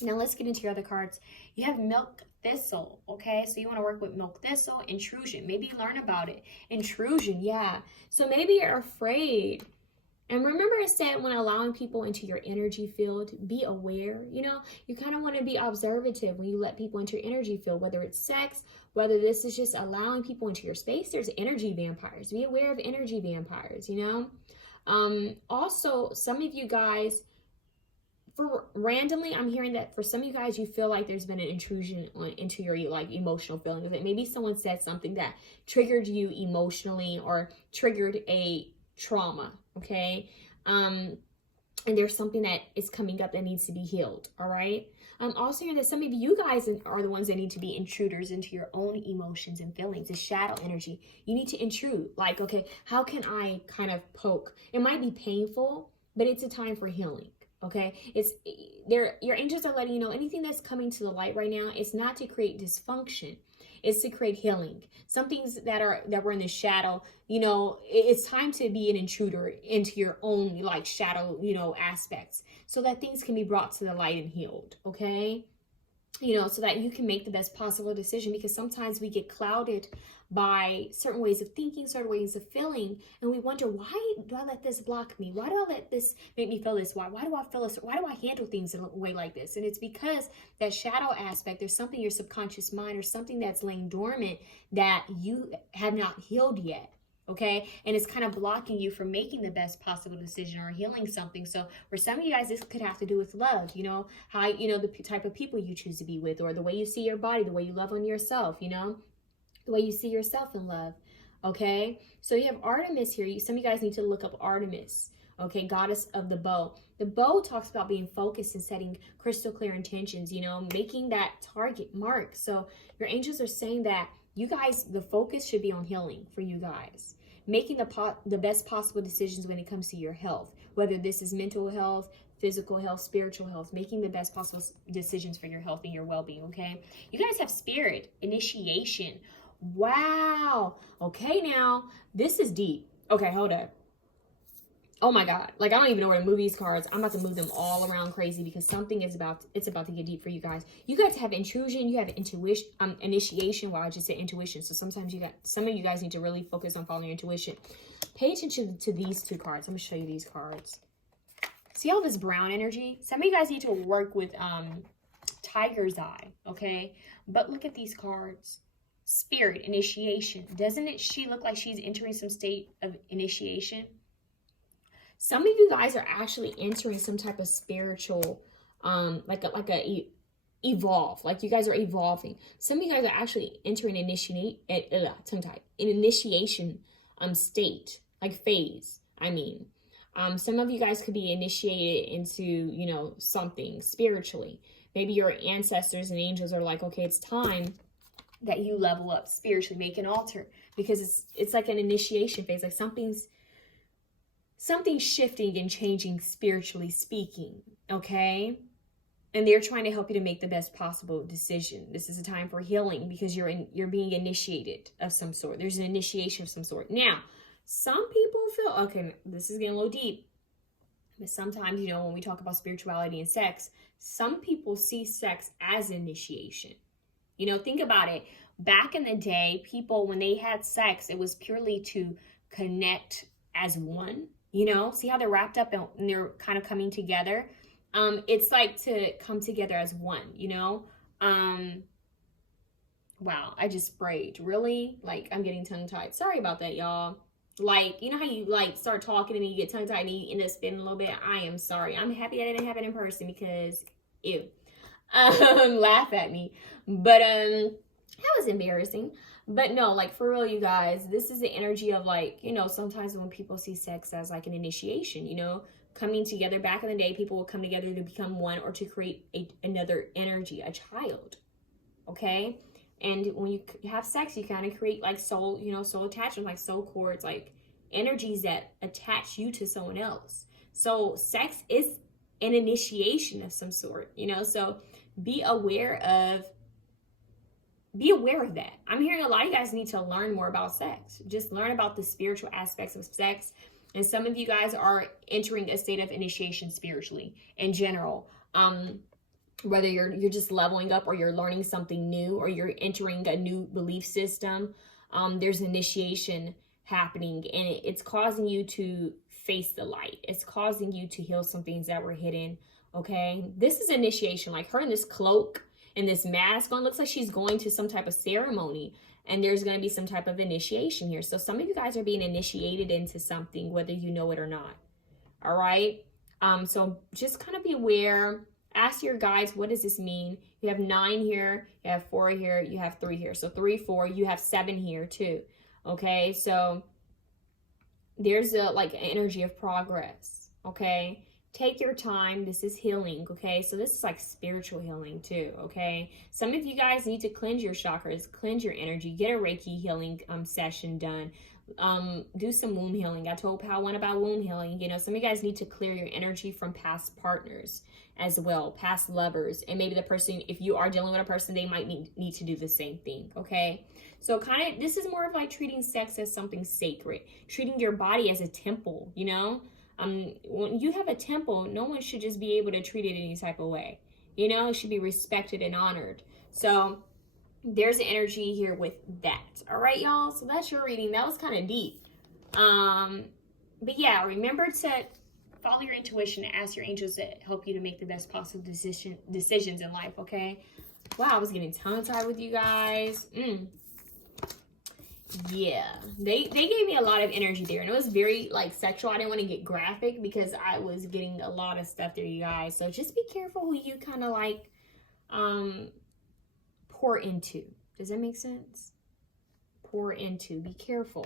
Now let's get into your other cards. You have milk thistle, okay? So you want to work with milk thistle, intrusion. Maybe learn about it. Intrusion, yeah. So maybe you're afraid. And remember I said when allowing people into your energy field, be aware, you know? You kind of want to be observative when you let people into your energy field, whether it's sex, whether this is just allowing people into your space. There's energy vampires. Be aware of energy vampires, you know? Also, some of you guys, for randomly, I'm hearing that for some of you guys, you feel like there's been an intrusion into your like emotional feelings. That maybe someone said something that triggered you emotionally or triggered a trauma, okay? And there's something that is coming up that needs to be healed, all right? I'm also hearing that some of you guys are the ones that need to be intruders into your own emotions and feelings. The shadow energy. You need to intrude. Like, okay, how can I kind of poke? It might be painful, but it's a time for healing. Okay, your angels are letting you know anything that's coming to the light right now, it's not to create dysfunction, it's to create healing. Some things that were in the shadow, you know, it's time to be an intruder into your own like shadow, you know, aspects, so that things can be brought to the light and healed. Okay, you know, so that you can make the best possible decision, because sometimes we get clouded by certain ways of thinking, certain ways of feeling, and we wonder, why do I let this block me? Why do I let this make me feel this? Why do I feel this? Why do I handle things in a way like this? And it's because that shadow aspect, there's something in your subconscious mind or something that's laying dormant that you have not healed yet. Okay, and it's kind of blocking you from making the best possible decision or healing something. So for some of you guys, this could have to do with love, you know, how, you know, the type of people you choose to be with, or the way you see your body, the way you love on yourself, you know, the way you see yourself in love. Okay, so you have Artemis here. Some of you guys need to look up Artemis, okay, goddess of the bow. The bow talks about being focused and setting crystal clear intentions, you know, making that target mark. So your angels are saying that you guys, the focus should be on healing for you guys, making the best possible decisions when it comes to your health, whether this is mental health, physical health, spiritual health, making the best possible decisions for your health and your well-being. Okay, you guys have spirit, initiation. Wow. Okay, now this is deep. Okay, hold up. Oh my God. Like, I don't even know where to move these cards. I'm about to move them all around crazy because something is about to get deep for you guys. You guys have intrusion, you have intuition, initiation. Well, I just said intuition. So sometimes some of you guys need to really focus on following your intuition. Pay attention to these two cards. I'm gonna show you these cards. See all this brown energy? Some of you guys need to work with tiger's eye, okay? But look at these cards. Spirit, initiation. Doesn't she look like she's entering some state of initiation? Some of you guys are actually entering some type of spiritual, like a evolve. Like you guys are evolving. Some of you guys are actually entering an initiation state, like phase. I mean, some of you guys could be initiated into, you know, something spiritually. Maybe your ancestors and angels are like, okay, it's time that you level up spiritually, make an altar, because it's like an initiation phase, like something's shifting and changing spiritually speaking, okay? And they're trying to help you to make the best possible decision. This is a time for healing because you're being initiated of some sort. There's an initiation of some sort. Now, some people feel, okay, this is getting a little deep, but sometimes, you know, when we talk about spirituality and sex, some people see sex as initiation. You know, think about it. Back in the day, people, when they had sex, it was purely to connect as one. You know, see how they're wrapped up and they're kind of coming together. It's like to come together as one, you know. Wow, I just sprayed. Really? Like, I'm getting tongue-tied. Sorry about that, y'all. Like, you know how you, like, start talking and then you get tongue-tied and you end up spinning a little bit? I am sorry. I'm happy that it didn't happen in person because, ew. Laugh at me. But, that was embarrassing. But no, like, for real, you guys, this is the energy of, like, you know, sometimes when people see sex as like an initiation, you know, coming together. Back in the day, people would come together to become one or to create another energy, a child. Okay, And when you have sex, you kind of create like soul, soul attachment, like soul cords, like energies that attach you to someone else. So sex is an initiation of some sort, so be aware of that. I'm hearing a lot of you guys need to learn more about sex. Just learn about the spiritual aspects of sex. And some of you guys are entering a state of initiation spiritually in general. Whether you're just leveling up, or you're learning something new, or you're entering a new belief system, there's initiation happening, and it's causing you to face the light. It's causing you to heal some things that were hidden. Okay, this is initiation. Like her in this cloak and this mask on, looks like she's going to some type of ceremony, and there's going to be some type of initiation here. So some of you guys are being initiated into something, whether you know it or not. All right, so just kind of be aware. Ask your guides, what does this mean? You have 9 here, you have 4 here, you have 3 here. So 3, 4, you have 7 here too. Okay, so there's a like energy of progress. Okay, take your time. This is healing. Okay, so this is like spiritual healing too. Okay, some of you guys need to cleanse your chakras, cleanse your energy, get a Reiki healing session done. Do some womb healing. I told Pal one about womb healing. Some of you guys need to clear your energy from past partners as well, past lovers, and maybe the person, if you are dealing with a person, they might need to do the same thing. Okay, so kind of this is more of like treating sex as something sacred, treating your body as a temple. When you have a temple, no one should just be able to treat it any type of way. It should be respected and honored. So there's an energy here with that. All right, y'all, so that's your reading. That was kind of deep. But yeah, remember to follow your intuition and ask your angels to help you to make the best possible decisions in life. Okay, wow, I was getting tongue-tied with you guys. Yeah, they gave me a lot of energy there, and it was very like sexual. I didn't want to get graphic because I was getting a lot of stuff there, you guys. So just be careful who you kind of like pour into. Does that make sense? Pour into. Be careful.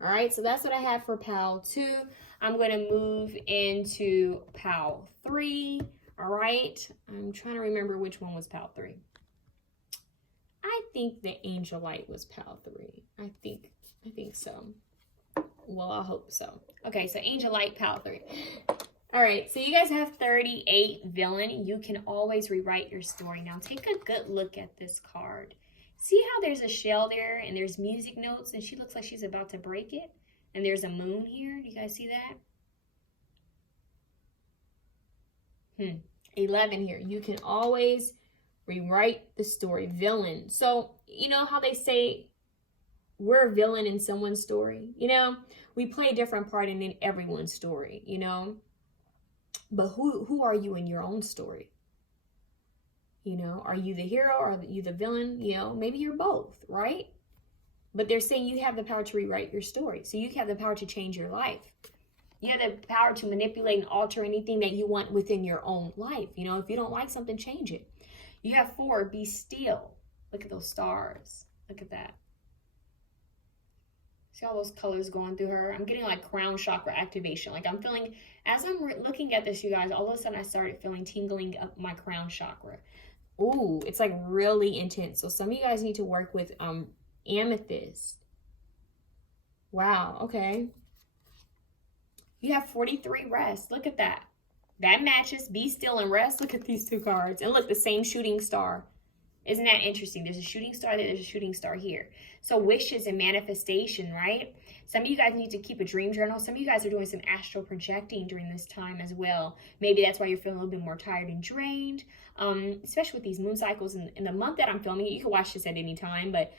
All right, so that's what I have for Pal 2. I'm going to move into Pal 3. All right, I'm trying to remember which one was Pal 3. I think the Angel Light was Pal 3. I think so. Well, I hope so. Okay, so Angel Light, Pal 3. All right, so you guys have 38, Villain. You can always rewrite your story. Now take a good look at this card. See how there's a shell there and there's music notes and she looks like she's about to break it? And there's a moon here. Do you guys see that? 11 here. You can always rewrite the story. Villain. So, you know how they say we're a villain in someone's story? We play a different part in everyone's story, But who are you in your own story? Are you the hero or are you the villain? Maybe you're both, right? But they're saying you have the power to rewrite your story. So you have the power to change your life. You have the power to manipulate and alter anything that you want within your own life. If you don't like something, change it. You have 4, be still. Look at those stars. Look at that. See all those colors going through her? I'm getting like crown chakra activation. Like I'm feeling, as I'm looking at this, you guys, all of a sudden I started feeling tingling up my crown chakra. Ooh, it's like really intense. So some of you guys need to work with amethyst. Wow, okay. You have 43, rest. Look at that. That matches be still and rest. Look at these 2 cards. And look, the same shooting star. Isn't that interesting? There's a shooting star there. There's a shooting star here. So wishes and manifestation, right? Some of you guys need to keep a dream journal. Some of you guys are doing some astral projecting during this time as well. Maybe that's why you're feeling a little bit more tired and drained, especially with these moon cycles. In the month that I'm filming it, you can watch this at any time, but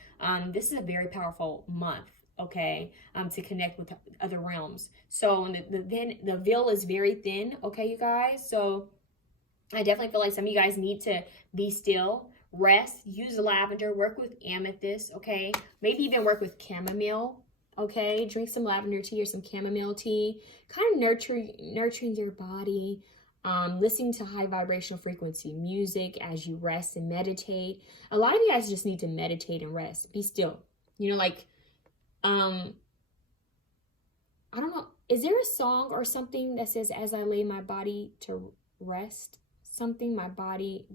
this is a very powerful month, okay, to connect with other realms. So the veil is very thin, okay, you guys? So I definitely feel like some of you guys need to be still, rest, use lavender, work with amethyst, okay? Maybe even work with chamomile, okay? Drink some lavender tea or some chamomile tea. Kind of nurturing your body, listening to high vibrational frequency music as you rest and meditate. A lot of you guys just need to meditate and rest. Be still. I don't know. Is there a song or something that says, as I lay my body to rest? Something, my body,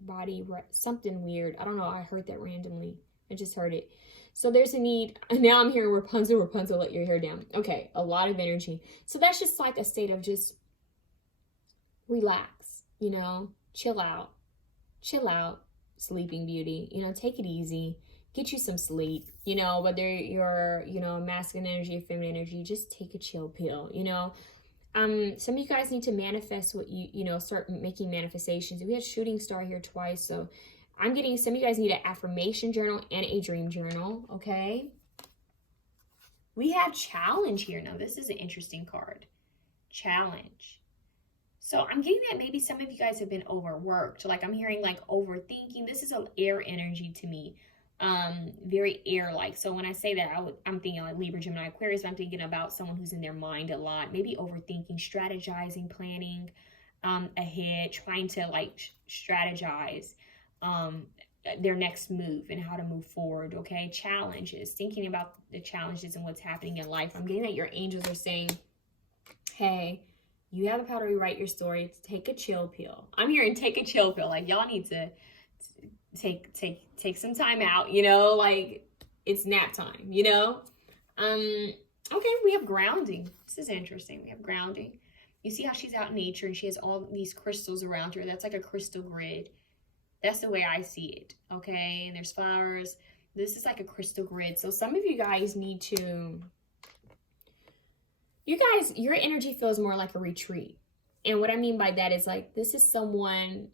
something weird. I don't know. I heard that randomly. I just heard it. So there's a need. Now I'm hearing Rapunzel, Rapunzel, let your hair down. Okay, a lot of energy. So that's just like a state of just relax, you know, chill out, sleeping beauty, you know, take it easy, get you some sleep, you know, whether you're, you know, masculine energy or feminine energy, just take a chill pill, you know. Some of you guys need to manifest what you know, start making manifestations. We had shooting star here twice, so I'm getting some of you guys need an affirmation journal and a dream journal, okay? We have challenge here. Now, this is an interesting card. Challenge. So I'm getting that maybe some of you guys have been overworked. Like I'm hearing like overthinking. This is an air energy to me. Very air-like. So when I say that, I'm thinking like Libra, Gemini, Aquarius. I'm thinking about someone who's in their mind a lot. Maybe overthinking, strategizing, planning ahead, trying to like strategize their next move and how to move forward, okay? Challenges, thinking about the challenges and what's happening in life. I'm getting that your angels are saying, hey, you have the power to rewrite your story. Take a chill pill. I'm hearing take a chill pill. Like y'all need to take some time out, you know, like it's nap time, you know? Okay, we have grounding. This is interesting. We have grounding. You see how she's out in nature and she has all these crystals around her. That's like a crystal grid. That's the way I see it, okay? And there's flowers. This is like a crystal grid. So some of you guys need to, your energy feels more like a retreat. And what I mean by that is like, this is someone,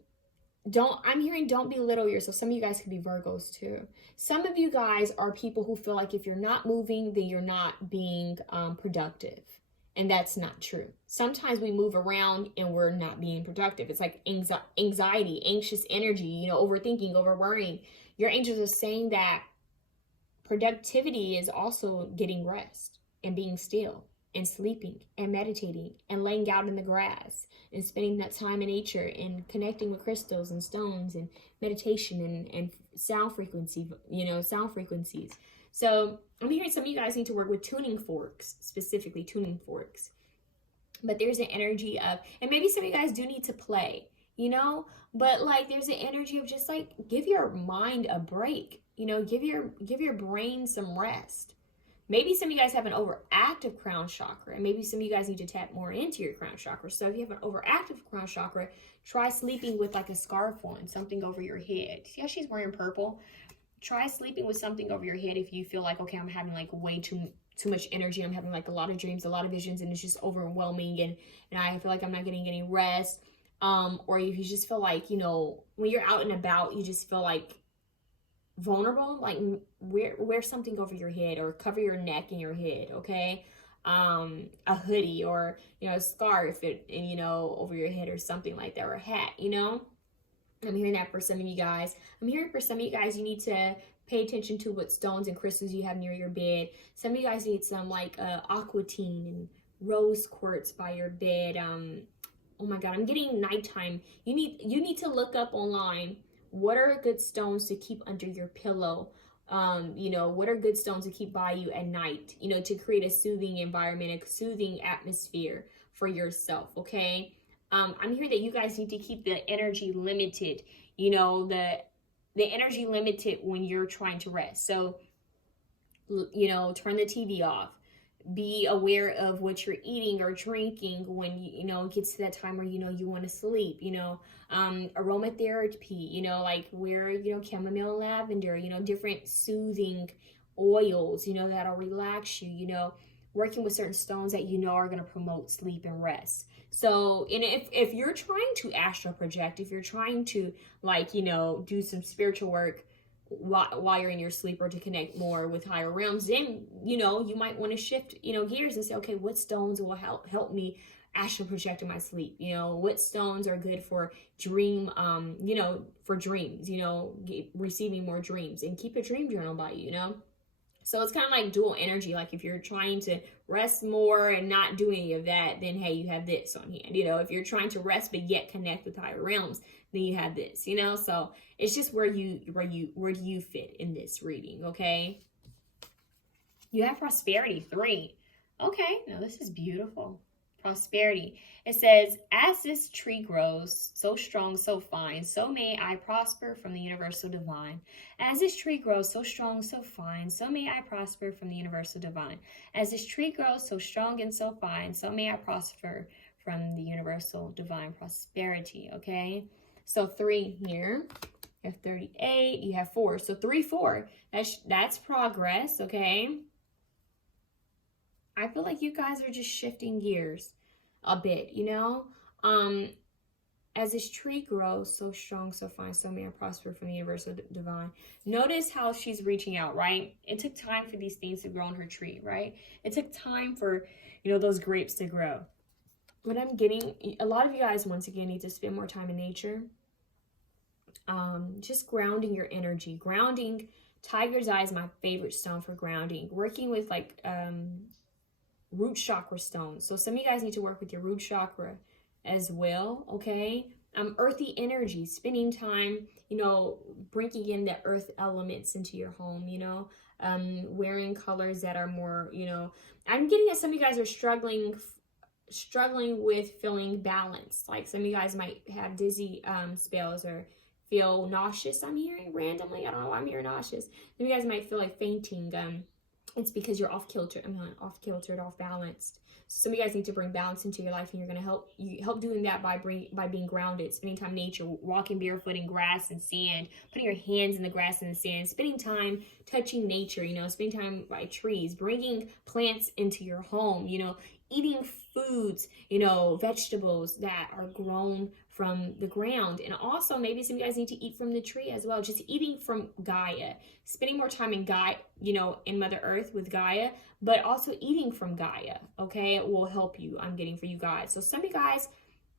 I'm hearing don't belittle yourself. Some of you guys could be Virgos too. Some of you guys are people who feel like if you're not moving, then you're not being productive. And that's not true. Sometimes we move around and we're not being productive. It's like anxiety, anxious energy, you know, overthinking, overworrying. Your angels are saying that productivity is also getting rest and being still and sleeping and meditating and laying out in the grass and spending that time in nature and connecting with crystals and stones and meditation and sound frequency, you know, sound frequencies. So I'm hearing some of you guys need to work with tuning forks, specifically tuning forks. But there's an energy of, and maybe some of you guys do need to play, you know, but like there's an energy of just like give your mind a break, you know, give your brain some rest. Maybe some of you guys have an overactive crown chakra, and maybe some of you guys need to tap more into your crown chakra. So if you have an overactive crown chakra, try sleeping with like a scarf on, something over your head. See how she's wearing purple? Try sleeping with something over your head if you feel like, okay, I'm having like way too much energy. I'm having like a lot of dreams, a lot of visions, and it's just overwhelming, and I feel like I'm not getting any rest. Or if you just feel like, you know, when you're out and about, you just feel like vulnerable, like wear something over your head or cover your neck and your head, okay? A hoodie or, you know, a scarf and you know, over your head or something like that, or a hat, you know? I'm hearing that for some of you guys. I'm hearing for some of you guys, you need to pay attention to what stones and crystals you have near your bed. Some of you guys need some like aquatine and rose quartz by your bed. Oh my God, I'm getting nighttime. You need to look up online. What are good stones to keep under your pillow? You know, what are good stones to keep by you at night, you know, to create a soothing environment, a soothing atmosphere for yourself, okay? I'm hearing that you guys need to keep the energy limited, you know, the energy limited when you're trying to rest. So, you know, turn the TV off. Be aware of what you're eating or drinking when you know it gets to that time where you know you want to sleep. You know, aromatherapy. You know, like wear, you know, chamomile, lavender. You know, different soothing oils. You know, that'll relax you. You know, working with certain stones that you know are going to promote sleep and rest. So, and if you're trying to astral project, if you're trying to like, you know, do some spiritual work while you're in your sleep or to connect more with higher realms, then, you know, you might want to shift, you know, gears and say, okay, what stones will help me astral project in my sleep? You know, what stones are good for dream, you know, for dreams, you know, receiving more dreams, and keep a dream journal by you, you know? So it's kind of like dual energy. Like if you're trying to rest more and not do any of that, then hey, you have this on hand. You know, if you're trying to rest but yet connect with higher realms, then you have this, you know? So it's just where do you fit in this reading, okay? You have prosperity 3. Okay, now this is beautiful. prosperity. It says, as this tree grows, so strong, so fine, so may I prosper from the universal divine. As this tree grows, so strong, so fine, so may I prosper from the universal divine. As this tree grows, so strong and so fine, so may I prosper from the universal divine prosperity, okay? So 3 here. You have 38, you have 4. So 3, 4. That's progress, okay? I feel like you guys are just shifting gears a bit, you know? As this tree grows, so strong, so fine, so may I prosper from the universal divine. Notice how she's reaching out, right? It took time for these things to grow in her tree, right? It took time for, you know, those grapes to grow. What I'm getting, a lot of you guys, once again, need to spend more time in nature. Just grounding your energy. Grounding, tiger's eye is my favorite stone for grounding. Working with like root chakra stones. So some of you guys need to work with your root chakra as well, okay? Earthy energy, spending time, you know, bringing in the earth elements into your home, you know, wearing colors that are more, you know, I'm getting that some of you guys are struggling with feeling balanced. Like some of you guys might have dizzy spells or feel nauseous. I'm hearing randomly. I don't know why I'm hearing nauseous. Some of you guys might feel like fainting. It's because you're off kilter. Off kiltered, off balanced. So some of you guys need to bring balance into your life, and you're gonna help doing that by being grounded, spending time in nature, walking barefoot in grass and sand, putting your hands in the grass and the sand, spending time touching nature. You know, spending time by trees, bringing plants into your home. You know, eating foods, you know, vegetables that are grown from the ground. And also maybe some of you guys need to eat from the tree as well. Just eating from Gaia, spending more time in Gaia, you know, in Mother Earth with Gaia, but also eating from Gaia, okay? It will help you, I'm getting for you guys. So some of you guys,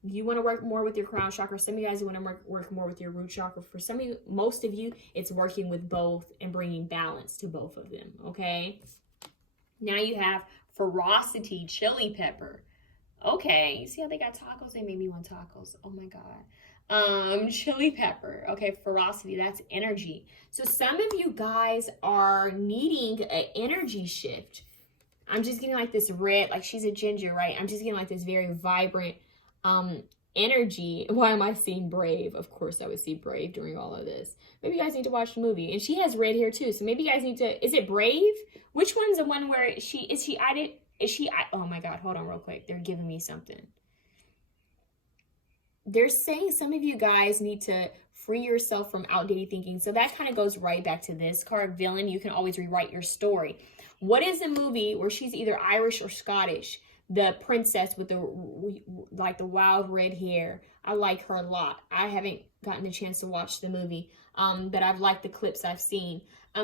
you want to work more with your crown chakra. Some of you guys want to work more with your root chakra. For some of you, most of you, it's working with both and bringing balance to both of them, okay? Now you have ferocity, chili pepper. Okay, see how they got tacos? They made me want tacos. Oh my God. Chili pepper. Okay, ferocity, that's energy. So some of you guys are needing an energy shift. I'm just getting like this red, like she's a ginger, right? I'm just getting like this very vibrant energy. Why am I seeing Brave? Of course I would see Brave during all of this. Maybe you guys need to watch the movie. And she has red hair too. So maybe you guys need to, is it Brave? Which one's the one where oh my God, hold on real quick. They're giving me something. They're saying some of you guys need to free yourself from outdated thinking. So that kind of goes right back to this card, villain. You can always rewrite your story. What is the movie where she's either Irish or Scottish? The princess with the wild red hair. I like her a lot. I haven't gotten the chance to watch the movie, but I've liked the clips I've seen.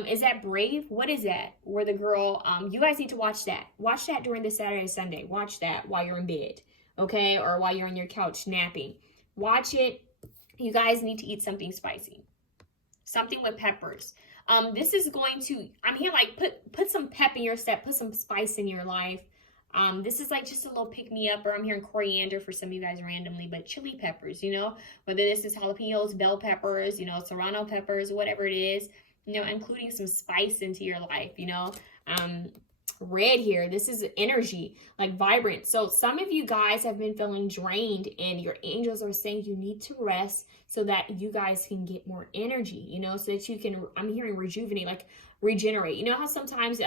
Is that Brave? What is that? Where the girl, you guys need to watch that. Watch that during the Saturday, Sunday. Watch that while you're in bed, okay? Or while you're on your couch napping. Watch it. You guys need to eat something spicy. Something with peppers. This is going to, I'm here like, put some pep in your step. Put some spice in your life. This is like just a little pick-me-up, or I'm hearing coriander for some of you guys randomly, but chili peppers, you know, whether this is jalapenos, bell peppers, you know, serrano peppers, whatever it is, you know, including some spice into your life, you know. Red here, this is energy, like vibrant. So some of you guys have been feeling drained, and your angels are saying you need to rest so that you guys can get more energy, you know, so that you can, I'm hearing rejuvenate, like regenerate. You know how sometimes,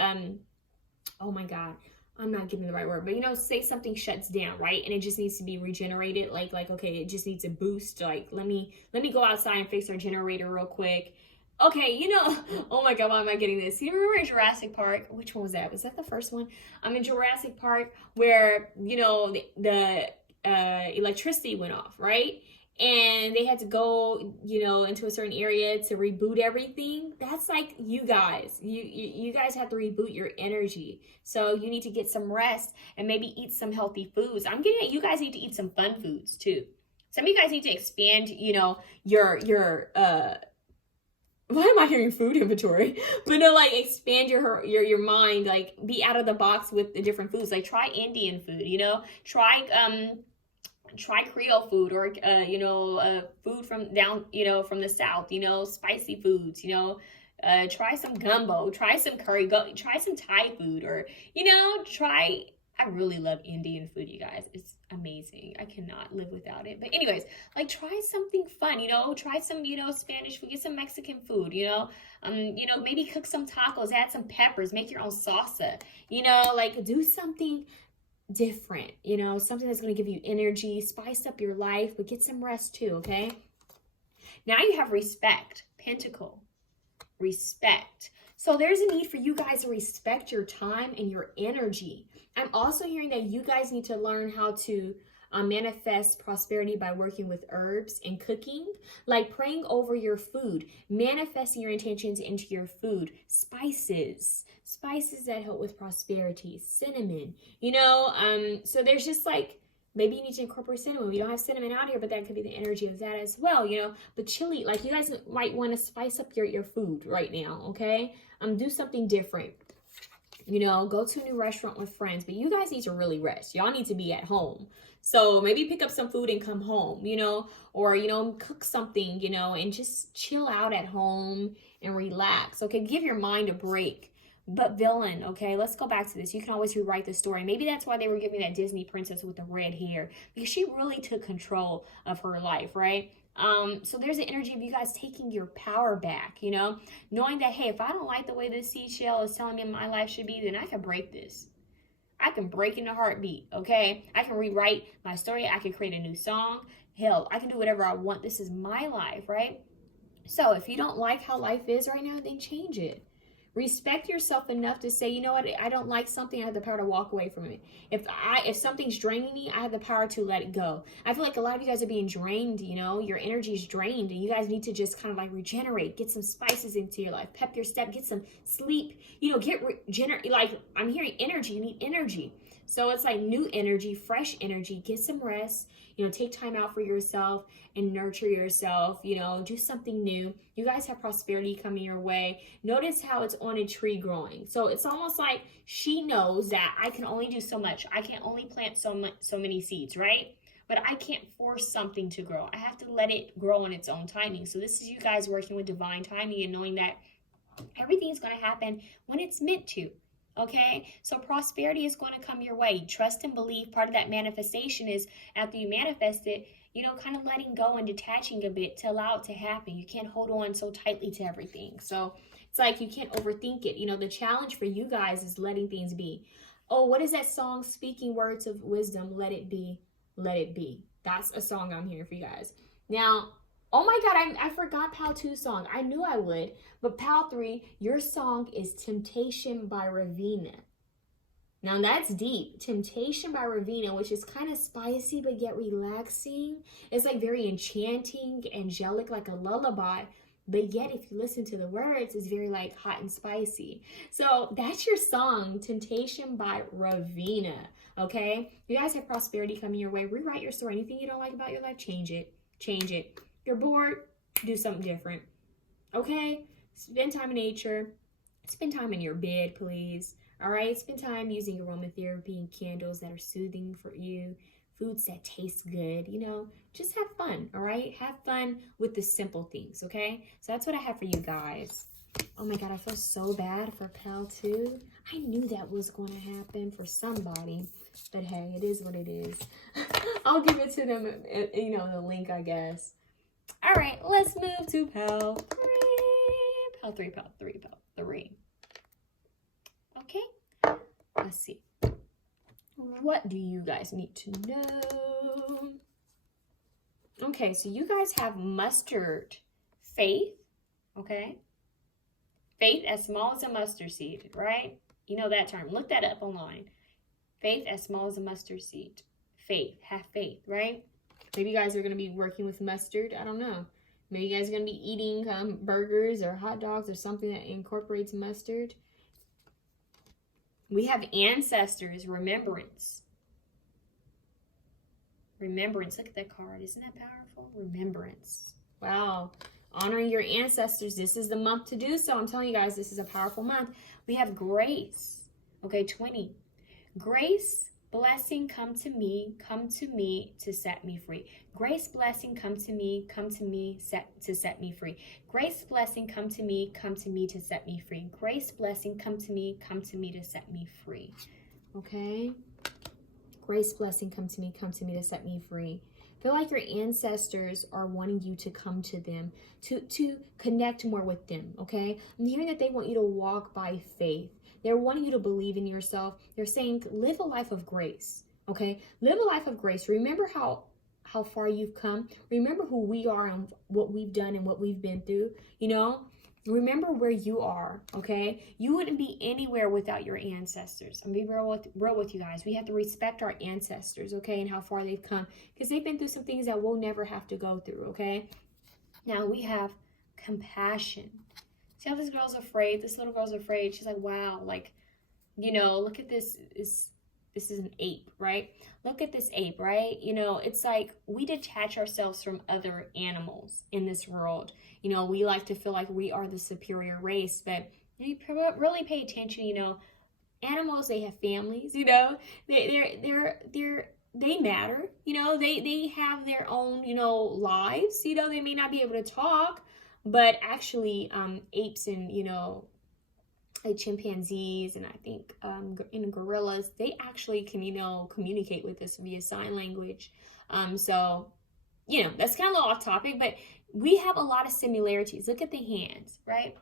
oh my God, I'm not giving the right word, but you know, say something shuts down, right? And it just needs to be regenerated. Like, okay, it just needs a boost. Like, let me go outside and fix our generator real quick. Okay, you know, oh my God, why am I getting this? You remember Jurassic Park? Which one was that? Was that the first one? I'm in Jurassic Park where, you know, the electricity went off, right? And they had to go, you know, into a certain area to reboot everything. That's like you guys. You guys have to reboot your energy. So you need to get some rest and maybe eat some healthy foods. I'm getting it. You guys need to eat some fun foods too. Some of you guys need to expand, you know, your why am I hearing food inventory? But no, like expand your mind, like be out of the box with the different foods. Like try Indian food, you know, try Creole food, or you know, food from down, you know, from the South, you know, spicy foods, you know, try some gumbo, try some curry, try some Thai food, or, you know, try I really love Indian food, you guys. It's amazing. I cannot live without it. But anyways, like try something fun, you know, try some, you know, Spanish food, get some Mexican food, you know, maybe cook some tacos, add some peppers, make your own salsa, you know, like do something different, you know, something that's going to give you energy, spice up your life, but get some rest too, okay? Now you have respect, Pentacle, respect. So there's a need for you guys to respect your time and your energy. I'm also hearing that you guys need to learn how to manifest prosperity by working with herbs and cooking, like praying over your food, manifesting your intentions into your food, spices that help with prosperity, cinnamon, you know, so there's just like, maybe you need to incorporate cinnamon. We don't have cinnamon out here, but that could be the energy of that as well, you know. But chili, like you guys might want to spice up your food right now, okay? Do something different. You know, go to a new restaurant with friends. But you guys need to really rest. Y'all need to be at home. So maybe pick up some food and come home, you know, or, you know, cook something, you know, and just chill out at home and relax, okay? Give your mind a break. But villain, okay, let's go back to this. You can always rewrite the story. Maybe that's why they were giving that Disney princess with the red hair, because she really took control of her life, right? So there's an energy of you guys taking your power back, you know, knowing that, hey, if I don't like the way this seashell is telling me my life should be, then I can break this. I can break in a heartbeat, okay? I can rewrite my story. I can create a new song. Hell, I can do whatever I want. This is my life, right? So if you don't like how life is right now, then change it. Respect yourself enough to say, you know what, I don't like something, I have the power to walk away from it. If something's draining me, I have the power to let it go. I feel like a lot of you guys are being drained, you know, your energy is drained, and you guys need to just kind of like regenerate, get some spices into your life, pep your step, get some sleep, you know, like I'm hearing energy, you need energy. So it's like new energy, fresh energy, get some rest, you know, take time out for yourself and nurture yourself, you know, do something new. You guys have prosperity coming your way. Notice how it's on a tree growing. So it's almost like she knows that I can only do so much. I can only plant so many seeds, right? But I can't force something to grow. I have to let it grow on its own timing. So this is you guys working with divine timing and knowing that everything's going to happen when it's meant to. Okay, so prosperity is going to come your way. Trust and believe. Part of that manifestation is after you manifest it, you know, kind of letting go and detaching a bit to allow it to happen. You can't hold on so tightly to everything. So it's like you can't overthink it. You know, the challenge for you guys is letting things be. Oh, what is that song? Speaking words of wisdom. Let it be. Let it be. That's a song I'm hearing for you guys. Now, oh my God, I forgot Pal 2's song. I knew I would. But Pal 3, your song is Temptation by Raveena. Now that's deep. Temptation by Raveena, which is kind of spicy but yet relaxing. It's like very enchanting, angelic, like a lullaby. But yet if you listen to the words, it's very like hot and spicy. So that's your song, Temptation by Raveena. Okay? You guys have prosperity coming your way. Rewrite your story. Anything you don't like about your life, change it. Change it. You're bored, do something different. Okay? Spend time in nature. Spend time in your bed, please. All right? Spend time using aromatherapy and candles that are soothing for you. Foods that taste good. You know, just have fun. All right? Have fun with the simple things. Okay? So that's what I have for you guys. Oh my God, I feel so bad for Pal 2. I knew that was going to happen for somebody. But hey, it is what it is. I'll give it to them, you know, the link, I guess. All right, let's move to Pal 3. Pal 3, Pal 3, Pal 3. Okay, let's see. What do you guys need to know? Okay, so you guys have mustard faith, okay? Faith as small as a mustard seed, right? You know that term. Look that up online. Faith as small as a mustard seed. Faith, have faith, right? Maybe you guys are going to be working with mustard. I don't know. Maybe you guys are going to be eating burgers or hot dogs or something that incorporates mustard. We have ancestors, remembrance. Remembrance. Look at that card. Isn't that powerful? Remembrance. Wow. Honoring your ancestors. This is the month to do so. I'm telling you guys, this is a powerful month. We have grace. Okay, 20. Grace, blessing, come to me to set me free. Grace, blessing, come to me, to set me free. Grace, blessing, come to me to set me free. Grace, blessing, come to me to set me free. Okay? Grace, blessing, come to me to set me free. Feel like your ancestors are wanting you to come to them, to connect more with them, okay? I'm hearing that they want you to walk by faith. They're wanting you to believe in yourself. They're saying, live a life of grace, okay? Live a life of grace. Remember how far you've come. Remember who we are and what we've done and what we've been through, you know? Remember where you are, okay? You wouldn't be anywhere without your ancestors. I'm being real with you guys. We have to respect our ancestors, okay, and how far they've come, because they've been through some things that we'll never have to go through, okay? Now we have compassion. See how this girl's afraid? This little girl's afraid. She's like, wow, like, you know, look at this. This is an ape, right? Look at this ape, right? You know, it's like we detach ourselves from other animals in this world. You know, we like to feel like we are the superior race, but you really pay attention, you know, animals, they have families, you know, they matter, you know, they have their own, you know, lives, you know, they may not be able to talk, but actually apes and, you know, like chimpanzees and I think in gorillas, they actually can, you know, communicate with us via sign language. So, you know, that's kind of a little off topic, but we have a lot of similarities. Look at the hands, right?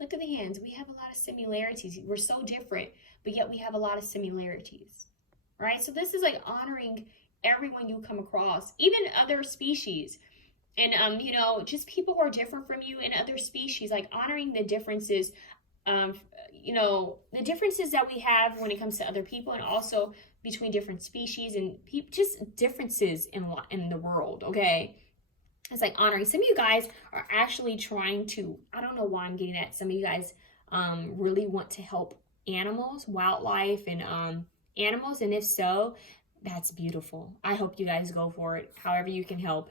Look at the hands. We have a lot of similarities. We're so different, but yet we have a lot of similarities, right? So this is like honoring everyone you come across, even other species. And, you know, just people who are different from you and other species, like honoring the differences, you know, the differences that we have when it comes to other people and also between different species and just differences in the world, okay? It's like honoring. Some of you guys are actually trying to, I don't know why I'm getting that. Some of you guys really want to help animals, wildlife, and animals. And if so, that's beautiful. I hope you guys go for it. However you can help.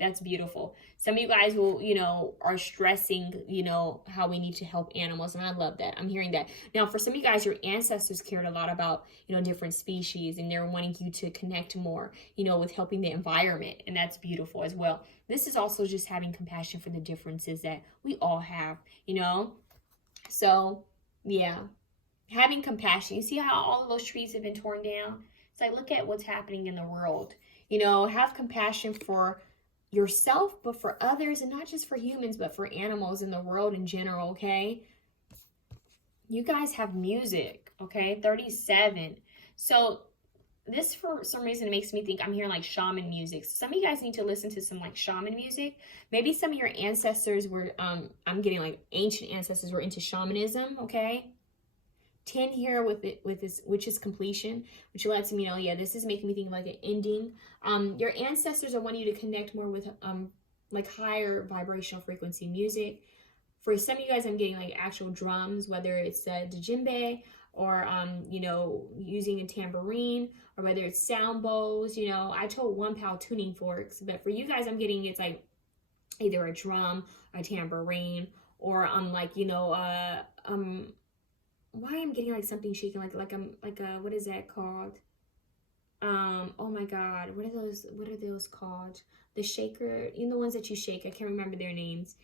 That's beautiful. Some of you guys will, you know, are stressing, you know, how we need to help animals. And I love that. I'm hearing that. Now, for some of you guys, your ancestors cared a lot about, you know, different species. And they're wanting you to connect more, you know, with helping the environment. And that's beautiful as well. This is also just having compassion for the differences that we all have, you know. So, yeah. Having compassion. You see how all of those trees have been torn down? It's like, look at what's happening in the world. You know, have compassion for yourself, but for others, and not just for humans, but for animals in the world in general, okay? You guys have music, okay? 37. So this, for some reason, it makes me think I'm hearing like shaman music. Some of you guys need to listen to some like shaman music. Maybe some of your ancestors were, I'm getting like ancient ancestors were into shamanism, okay? 10 here with this, which is completion, which lets me know, yeah, this is making me think of like an ending. Your ancestors are wanting you to connect more with like higher vibrational frequency music. For some of you guys, I'm getting like actual drums, whether it's a djembe or you know, using a tambourine, or whether it's sound bowls. You know, I told 1 pound tuning forks, but for you guys, I'm getting it's like either a drum, a tambourine, or like, you know, why I'm getting like something shaking, like a what is that called? Oh my God, what are those called? The shaker, you know, the ones that you shake. I can't remember their names.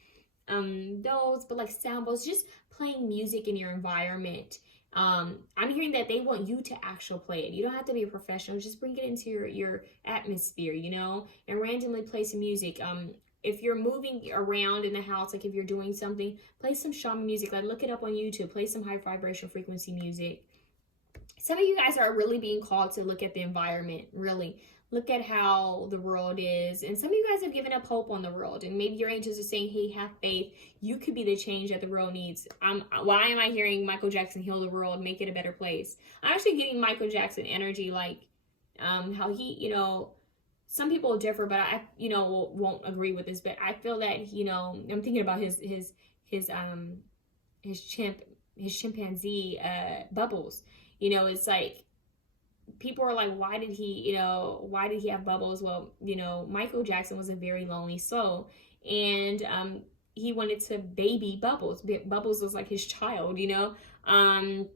Those, but like sound bowls, just playing music in your environment. I'm hearing that they want you to actually play it. You don't have to be a professional. Just bring it into your atmosphere, you know, and randomly play some music. If you're moving around in the house, like if you're doing something, play some shaman music. Like look it up on YouTube. Play some high vibration frequency music. Some of you guys are really being called to look at the environment, really. Look at how the world is. And some of you guys have given up hope on the world. And maybe your angels are saying, hey, have faith. You could be the change that the world needs. Why am I hearing Michael Jackson heal the world, make it a better place? I'm actually getting Michael Jackson energy, like how he, you know, some people differ, but I, you know, won't agree with this. But I feel that, you know, I'm thinking about his chimpanzee Bubbles. You know, it's like people are like, why did he have Bubbles? Well, you know, Michael Jackson was a very lonely soul, and he wanted to baby Bubbles. Bubbles was like his child, you know, and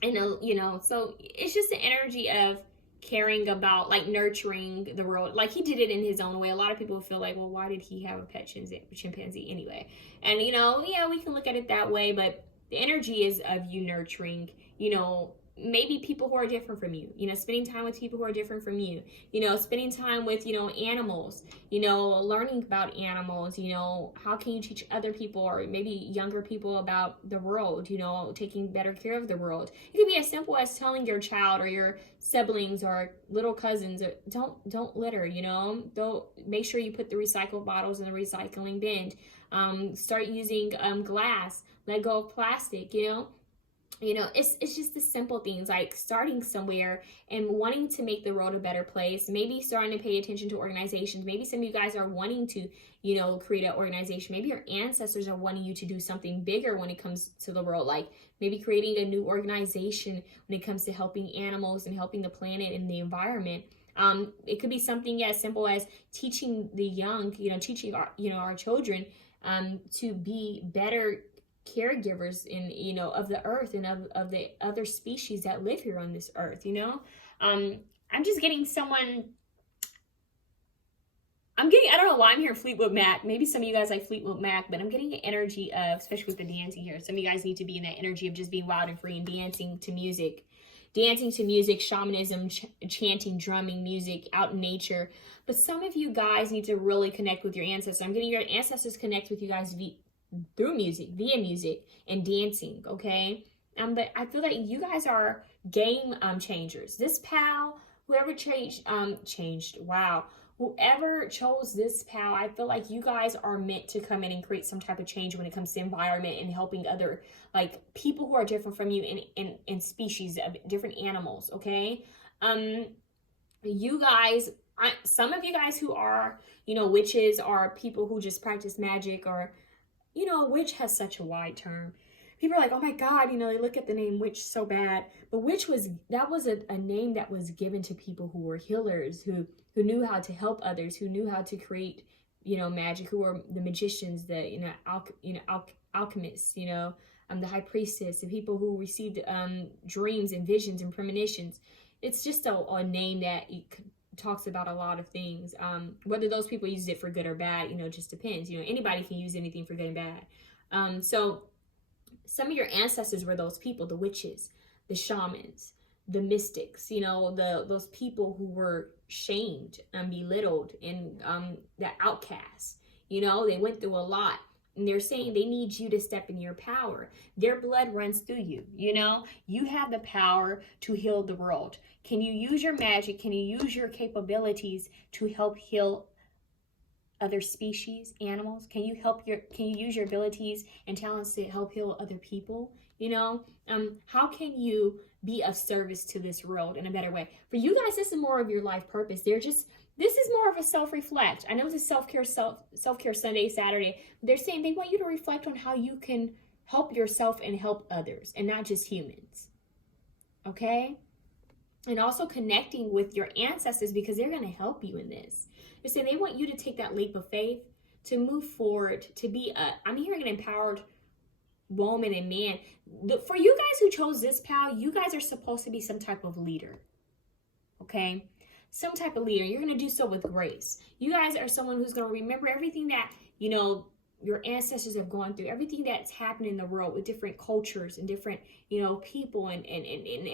you know, so it's just the energy of caring about, like, nurturing the world. Like, he did it in his own way. A lot of people feel like, well, why did he have a pet chimpanzee anyway? And, you know, yeah, we can look at it that way, but the energy is of you nurturing, you know, maybe people who are different from you, you know, spending time with people who are different from you, you know, spending time with, you know, animals, you know, learning about animals, you know, how can you teach other people or maybe younger people about the world, you know, taking better care of the world. It could be as simple as telling your child or your siblings or little cousins, don't litter, you know, don't, make sure you put the recycled bottles in the recycling bin. Start using glass, let go of plastic, you know. It's just the simple things like starting somewhere and wanting to make the world a better place. Maybe starting to pay attention to organizations. Maybe some of you guys are wanting to, you know, create an organization. Maybe your ancestors are wanting you to do something bigger when it comes to the world, like maybe creating a new organization when it comes to helping animals and helping the planet and the environment. It could be something as simple as teaching the young, you know, teaching our, you know, our children to be better caregivers in, you know, of the earth and of the other species that live here on this earth, you know. I'm just getting someone, I don't know why I'm here Fleetwood Mac. Maybe some of you guys like Fleetwood Mac, but I'm getting an energy of, especially with the dancing here, some of you guys need to be in that energy of just being wild and free and dancing to music, shamanism, chanting, drumming, music, out in nature. But some of you guys need to really connect with your ancestors. I'm getting your ancestors connect with you guys through music, via music and dancing, okay? But I feel like you guys are game changers. This pal, whoever whoever chose this pal, I feel like you guys are meant to come in and create some type of change when it comes to environment and helping other, like, people who are different from you in species of different animals, okay? You guys, some of you guys who are, you know, witches, are people who just practice magic, or, you know, witch has such a wide term. People are like, oh my God, you know, they look at the name witch so bad. But witch was a name that was given to people who were healers, who knew how to help others, who knew how to create, you know, magic, who were the magicians, the, you know, alchemists, you know, the high priestess, the people who received dreams and visions and premonitions. It's just a name that talks about a lot of things. Whether those people use it for good or bad, you know, just depends. You know, anybody can use anything for good and bad. So some of your ancestors were those people, the witches, the shamans, the mystics, you know, those people who were shamed and belittled, and the outcasts. You know, they went through a lot. And they're saying they need you to step in your power. Their blood runs through you, you know? You have the power to heal the world. Can you use your magic? Can you use your capabilities to help heal other species, animals? Can you use your abilities and talents to help heal other people? You know, how can you be of service to this world in a better way? For you guys, this is more of your life purpose. This is more of a self-reflect. I know it's a self-care Sunday, Saturday. They're saying they want you to reflect on how you can help yourself and help others, and not just humans. Okay? And also connecting with your ancestors, because they're going to help you in this. They're saying they want you to take that leap of faith, to move forward, to be I'm hearing an empowered woman and man. For you guys who chose this pal, you guys are supposed to be some type of leader. Okay? Some type of leader. You're going to do so with grace. You guys are someone who's going to remember everything that, you know, your ancestors have gone through, everything that's happened in the world with different cultures and different, you know, people, and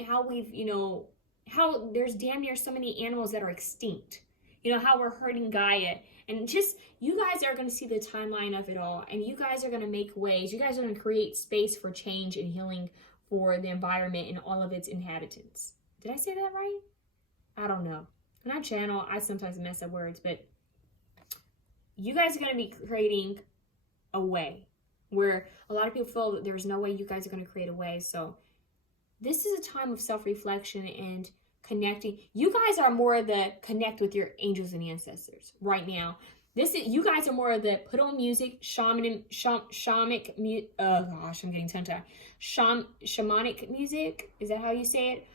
how we've, you know, how there's damn near so many animals that are extinct. You know, how we're hurting Gaia. And just, you guys are going to see the timeline of it all. And you guys are going to make ways. You guys are going to create space for change and healing for the environment and all of its inhabitants. Did I say that right? I don't know. When I channel, I sometimes mess up words. But you guys are going to be creating a way where a lot of people feel that there's no way you guys are going to create a way. So this is a time of self-reflection and connecting. You guys are more of the connect with your angels and ancestors right now. You guys are more of the put on music, shamanic, oh gosh, I'm getting tongue-tied. Shamanic music, is that how you say it?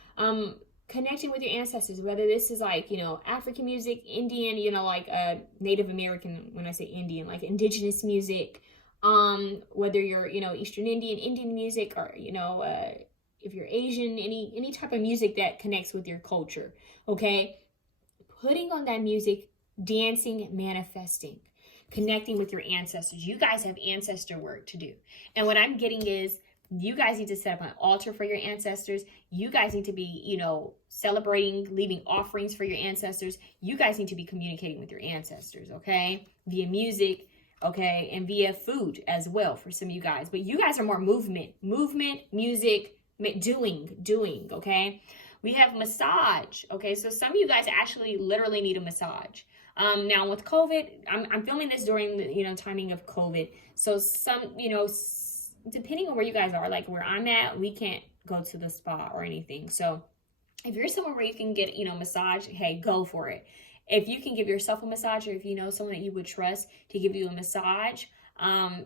Connecting with your ancestors, whether this is like, you know, African music, Indian, you know, like Native American, when I say Indian, like indigenous music, whether you're, you know, Eastern Indian music, or, you know, if you're Asian, any type of music that connects with your culture, okay? Putting on that music, dancing, manifesting, connecting with your ancestors. You guys have ancestor work to do. And what I'm getting is You guys need to set up an altar for your ancestors. You guys need to be, you know, celebrating, leaving offerings for your ancestors. You guys need to be communicating with your ancestors, okay? Via music, okay? And via food as well for some of you guys. But you guys are more movement, music, doing, okay? We have massage, okay? So some of you guys actually literally need a massage. Now with COVID, I'm filming this during the, you know, timing of COVID. So some, you know, depending on where you guys are, like where I'm at, we can't go to the spa or anything. So if you're somewhere where you can get, you know, massage, hey, go for it. If you can give yourself a massage, or if you know someone that you would trust to give you a massage,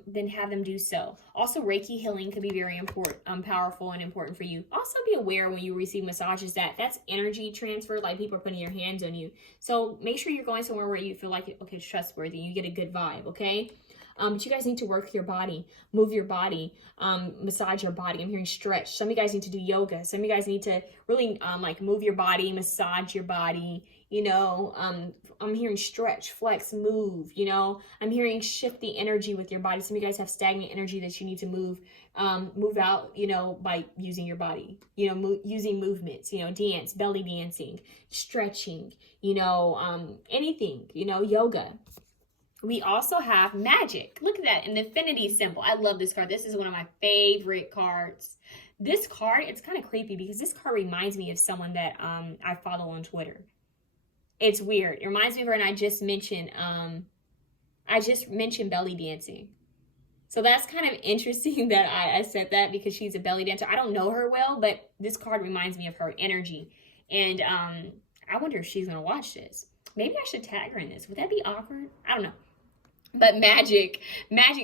then have them do so. Also, Reiki healing could be very important, powerful and important for you. Also, be aware when you receive massages that that's energy transfer, like people are putting your hands on you. So make sure you're going somewhere where you feel like, okay, it's trustworthy, you get a good vibe, okay? But you guys need to work your body, move your body, massage your body. I'm hearing stretch. Some of you guys need to do yoga. Some of you guys need to really like move your body, massage your body. You know, I'm hearing stretch, flex, move. You know, I'm hearing shift the energy with your body. Some of you guys have stagnant energy that you need to move out, you know, by using your body, you know, using movements, you know, dance, belly dancing, stretching, you know, anything, you know, yoga. We also have magic. Look at that, an infinity symbol. I love this card. This is one of my favorite cards. This card, it's kind of creepy because this card reminds me of someone that I follow on Twitter. It's weird. It reminds me of her, and I just mentioned belly dancing. So that's kind of interesting that I said that because she's a belly dancer. I don't know her well, but this card reminds me of her energy. And I wonder if she's going to watch this. Maybe I should tag her in this. Would that be awkward? I don't know. But magic,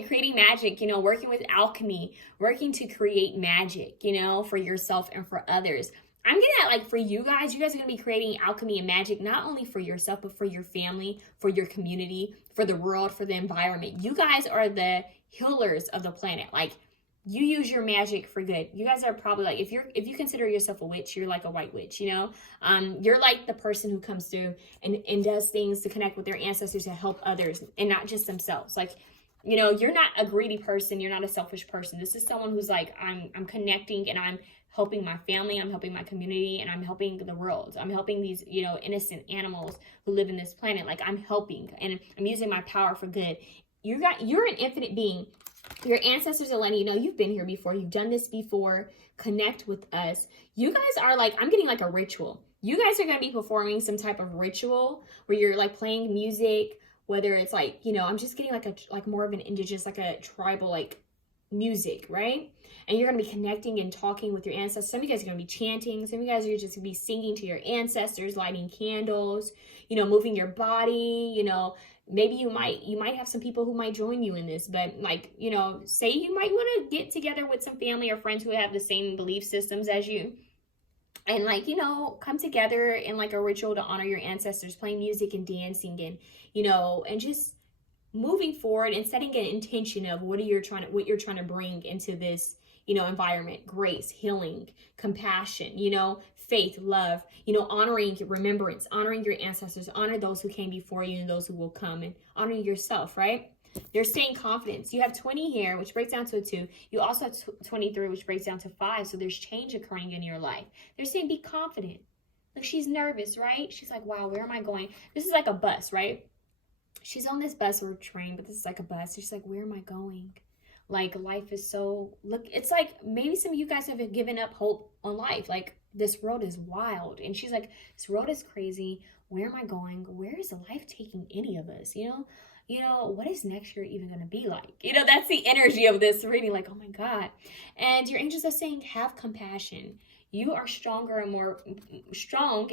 creating magic, you know, working with alchemy, working to create magic, you know, for yourself and for others. I'm getting at, like, for you guys are going to be creating alchemy and magic, not only for yourself, but for your family, for your community, for the world, for the environment. You guys are the healers of the planet. Like, you use your magic for good. You guys are probably like, if you consider yourself a witch, you're like a white witch, you know? You're like the person who comes through and does things to connect with their ancestors to help others and not just themselves. Like, you know, you're not a greedy person. You're not a selfish person. This is someone who's like, I'm connecting and I'm helping my family. I'm helping my community and I'm helping the world. I'm helping these, you know, innocent animals who live in this planet. Like, I'm helping and I'm using my power for good. You're an infinite being. Your ancestors are letting you know you've been here before. You've done this before. Connect with us. You guys are like, I'm getting like a ritual. You guys are going to be performing some type of ritual where you're like playing music, whether it's like, you know, I'm just getting like more of an indigenous, like a tribal, like music, right? And you're going to be connecting and talking with your ancestors. Some of you guys are going to be chanting. Some of you guys are just going to be singing to your ancestors, lighting candles, you know, moving your body, you know. Maybe you might have some people who might join you in this, but like, you know, say you might want to get together with some family or friends who have the same belief systems as you and like, you know, come together in like a ritual to honor your ancestors, playing music and dancing and, you know, and just moving forward and setting an intention of what you're trying to bring into this, you know, environment. Grace, healing, compassion, you know, faith, love, you know, honoring remembrance, honoring your ancestors, honor those who came before you and those who will come, and honoring yourself, right? They're saying confidence. You have 20 here, which breaks down to a 2. You also have 23, which breaks down to 5. So there's change occurring in your life. They're saying be confident. Like, she's nervous, right? She's like, wow, where am I going? This is like a bus, right? She's on this bus or train, but this is like a bus. She's like, where am I going? Like, life is so, look, it's like maybe some of you guys have given up hope on life. Like, this road is wild. And she's like, this road is crazy. Where am I going? Where is life taking any of us? You know, what is next year even going to be like? You know, that's the energy of this reading. Like, oh my God. And your angels are saying, have compassion. You are strong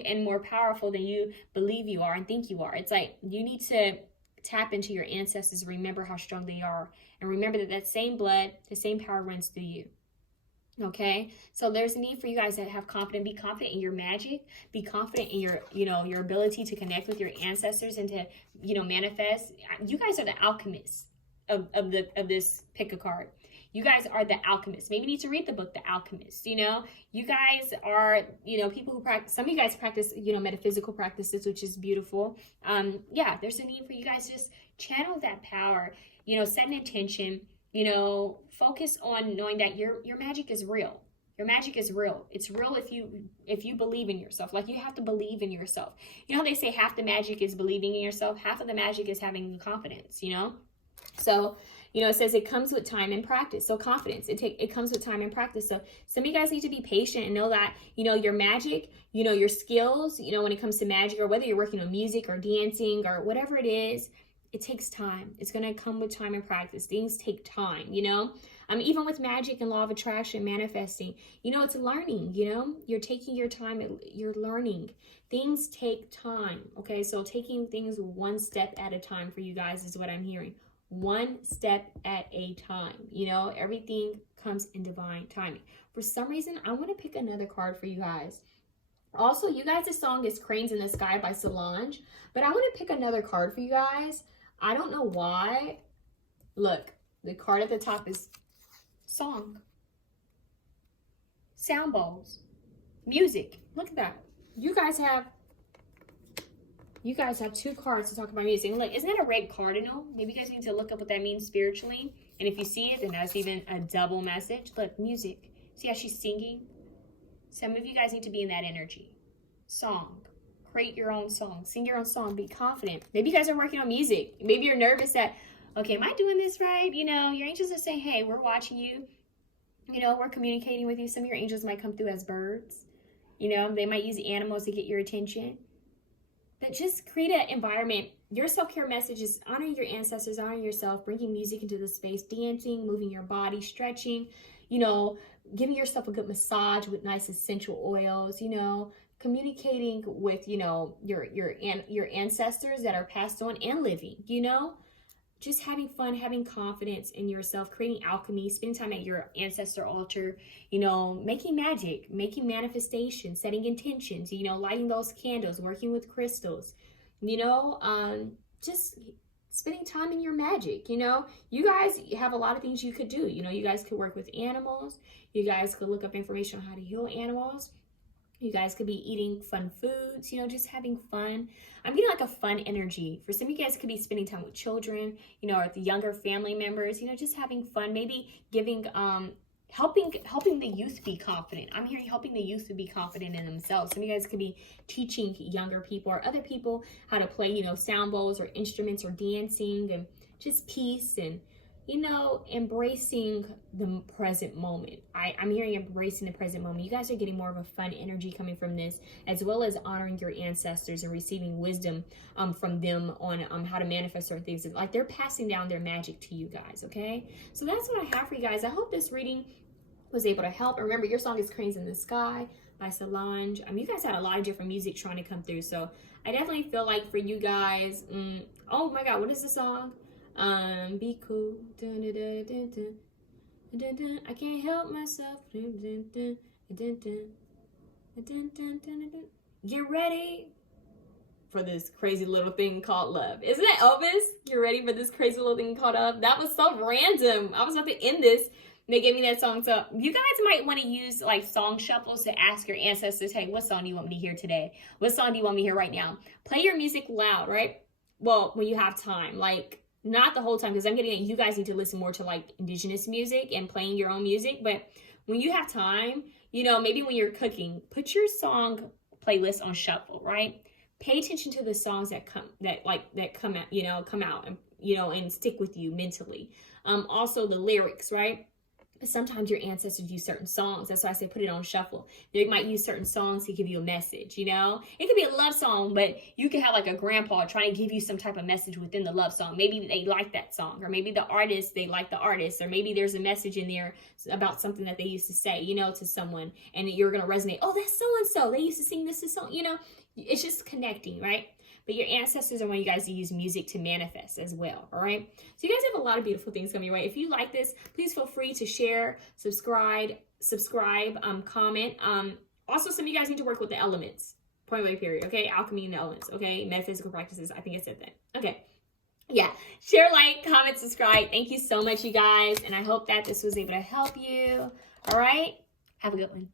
and more powerful than you believe you are and think you are. It's like, you need to tap into your ancestors, remember how strong they are, and remember that same blood, the same power runs through you. Okay, so there's a need for you guys to have confidence. Be confident in your magic. Be confident in your, you know, your ability to connect with your ancestors and to, you know, manifest. You guys are the alchemists of this pick a card. You guys are the alchemists. Maybe you need to read the book, The Alchemist. You know, you guys are, you know, people who practice. Some of you guys practice, you know, metaphysical practices, which is beautiful. Yeah, there's a need for you guys to just channel that power. You know, set an intention. You know, focus on knowing that your magic is real. Your magic is real. It's real if you believe in yourself. Like, you have to believe in yourself. You know how they say half the magic is believing in yourself? Half of the magic is having confidence, you know? So, you know, it says it comes with time and practice. So confidence, it comes with time and practice. So some of you guys need to be patient and know that, you know, your magic, you know, your skills, you know, when it comes to magic, or whether you're working on music or dancing or whatever it is, it takes time. It's going to come with time and practice. Things take time, you know? Even with magic and law of attraction, manifesting, you know, it's learning, you know? You're taking your time, you're learning. Things take time, okay? So taking things one step at a time for you guys is what I'm hearing. One step at a time, you know? Everything comes in divine timing. For some reason, I want to pick another card for you guys. Also, you guys, the song is Cranes in the Sky by Solange, but I want to pick another card for you guys. I don't know why. Look, the card at the top is song, sound bowls, music. Look at that. You guys have two cards to talk about music. Look, isn't that a red cardinal? Maybe you guys need to look up what that means spiritually. And if you see it, then that's even a double message. Look, music. See how she's singing? Some of you guys need to be in that energy. Song. Create your own song. Sing your own song. Be confident. Maybe you guys are working on music. Maybe you're nervous that, okay, am I doing this right? You know, your angels are saying, hey, we're watching you. You know, we're communicating with you. Some of your angels might come through as birds. You know, they might use animals to get your attention. But just create an environment. Your self-care message is honor your ancestors, honor yourself, bringing music into the space, dancing, moving your body, stretching, you know, giving yourself a good massage with nice essential oils, you know, communicating with, you know, your ancestors that are passed on and living, you know, just having fun, having confidence in yourself, creating alchemy, spending time at your ancestor altar, you know, making magic, making manifestation, setting intentions, you know, lighting those candles, working with crystals, you know, just spending time in your magic. You know, you guys have a lot of things you could do. You know, you guys could work with animals. You guys could look up information on how to heal animals. You guys could be eating fun foods, you know, just having fun. I'm getting like a fun energy. For some of you guys, could be spending time with children, you know, or the younger family members, you know, just having fun, maybe giving, helping the youth be confident. I'm hearing helping the youth to be confident in themselves. Some of you guys could be teaching younger people or other people how to play, you know, sound bowls or instruments or dancing, and just peace and, you know, embracing the present moment. I'm hearing embracing the present moment. You guys are getting more of a fun energy coming from this, as well as honoring your ancestors and receiving wisdom from them on how to manifest certain things. Like, they're passing down their magic to you guys, okay? So that's what I have for you guys. I hope this reading was able to help. Remember, your song is Cranes in the Sky by Solange. You guys had a lot of different music trying to come through. So I definitely feel like for you guys, oh my God, what is the song? Be cool. Dun, dun, dun, dun, dun. Dun, dun. I can't help myself. Dun, dun, dun, dun, dun. Dun, dun, dun, dun, dun. Get ready for this crazy little thing called love. Isn't it Elvis? Get ready for this crazy little thing called love. That was so random. I was about to end this. They gave me that song. So you guys might want to use like song shuffles to ask your ancestors, hey, what song do you want me to hear today? What song do you want me to hear right now? Play your music loud, right? Well, when you have time, like, not the whole time, because I'm getting at you guys need to listen more to like indigenous music and playing your own music. But when you have time, you know, maybe when you're cooking, put your song playlist on shuffle, right? Pay attention to the songs that come out, you know, and, you know, and stick with you mentally. Also the lyrics, right? Sometimes your ancestors use certain songs. That's why I say put it on shuffle. They might use certain songs to give you a message, you know? It could be a love song, but you could have like a grandpa trying to give you some type of message within the love song. Maybe they like that song, or maybe the artist, they like the artist, or maybe there's a message in there about something that they used to say, you know, to someone, and you're going to resonate. Oh, that's so-and-so. They used to sing this song, you know? It's just connecting, right? But your ancestors are wanting you guys to use music to manifest as well, all right? So you guys have a lot of beautiful things coming your way. If you like this, please feel free to share, subscribe, comment. Also, some of you guys need to work with the elements, point blank period, okay? Alchemy and the elements, okay? Metaphysical practices, I think I said that. Okay, yeah. Share, like, comment, subscribe. Thank you so much, you guys, and I hope that this was able to help you, all right? Have a good one.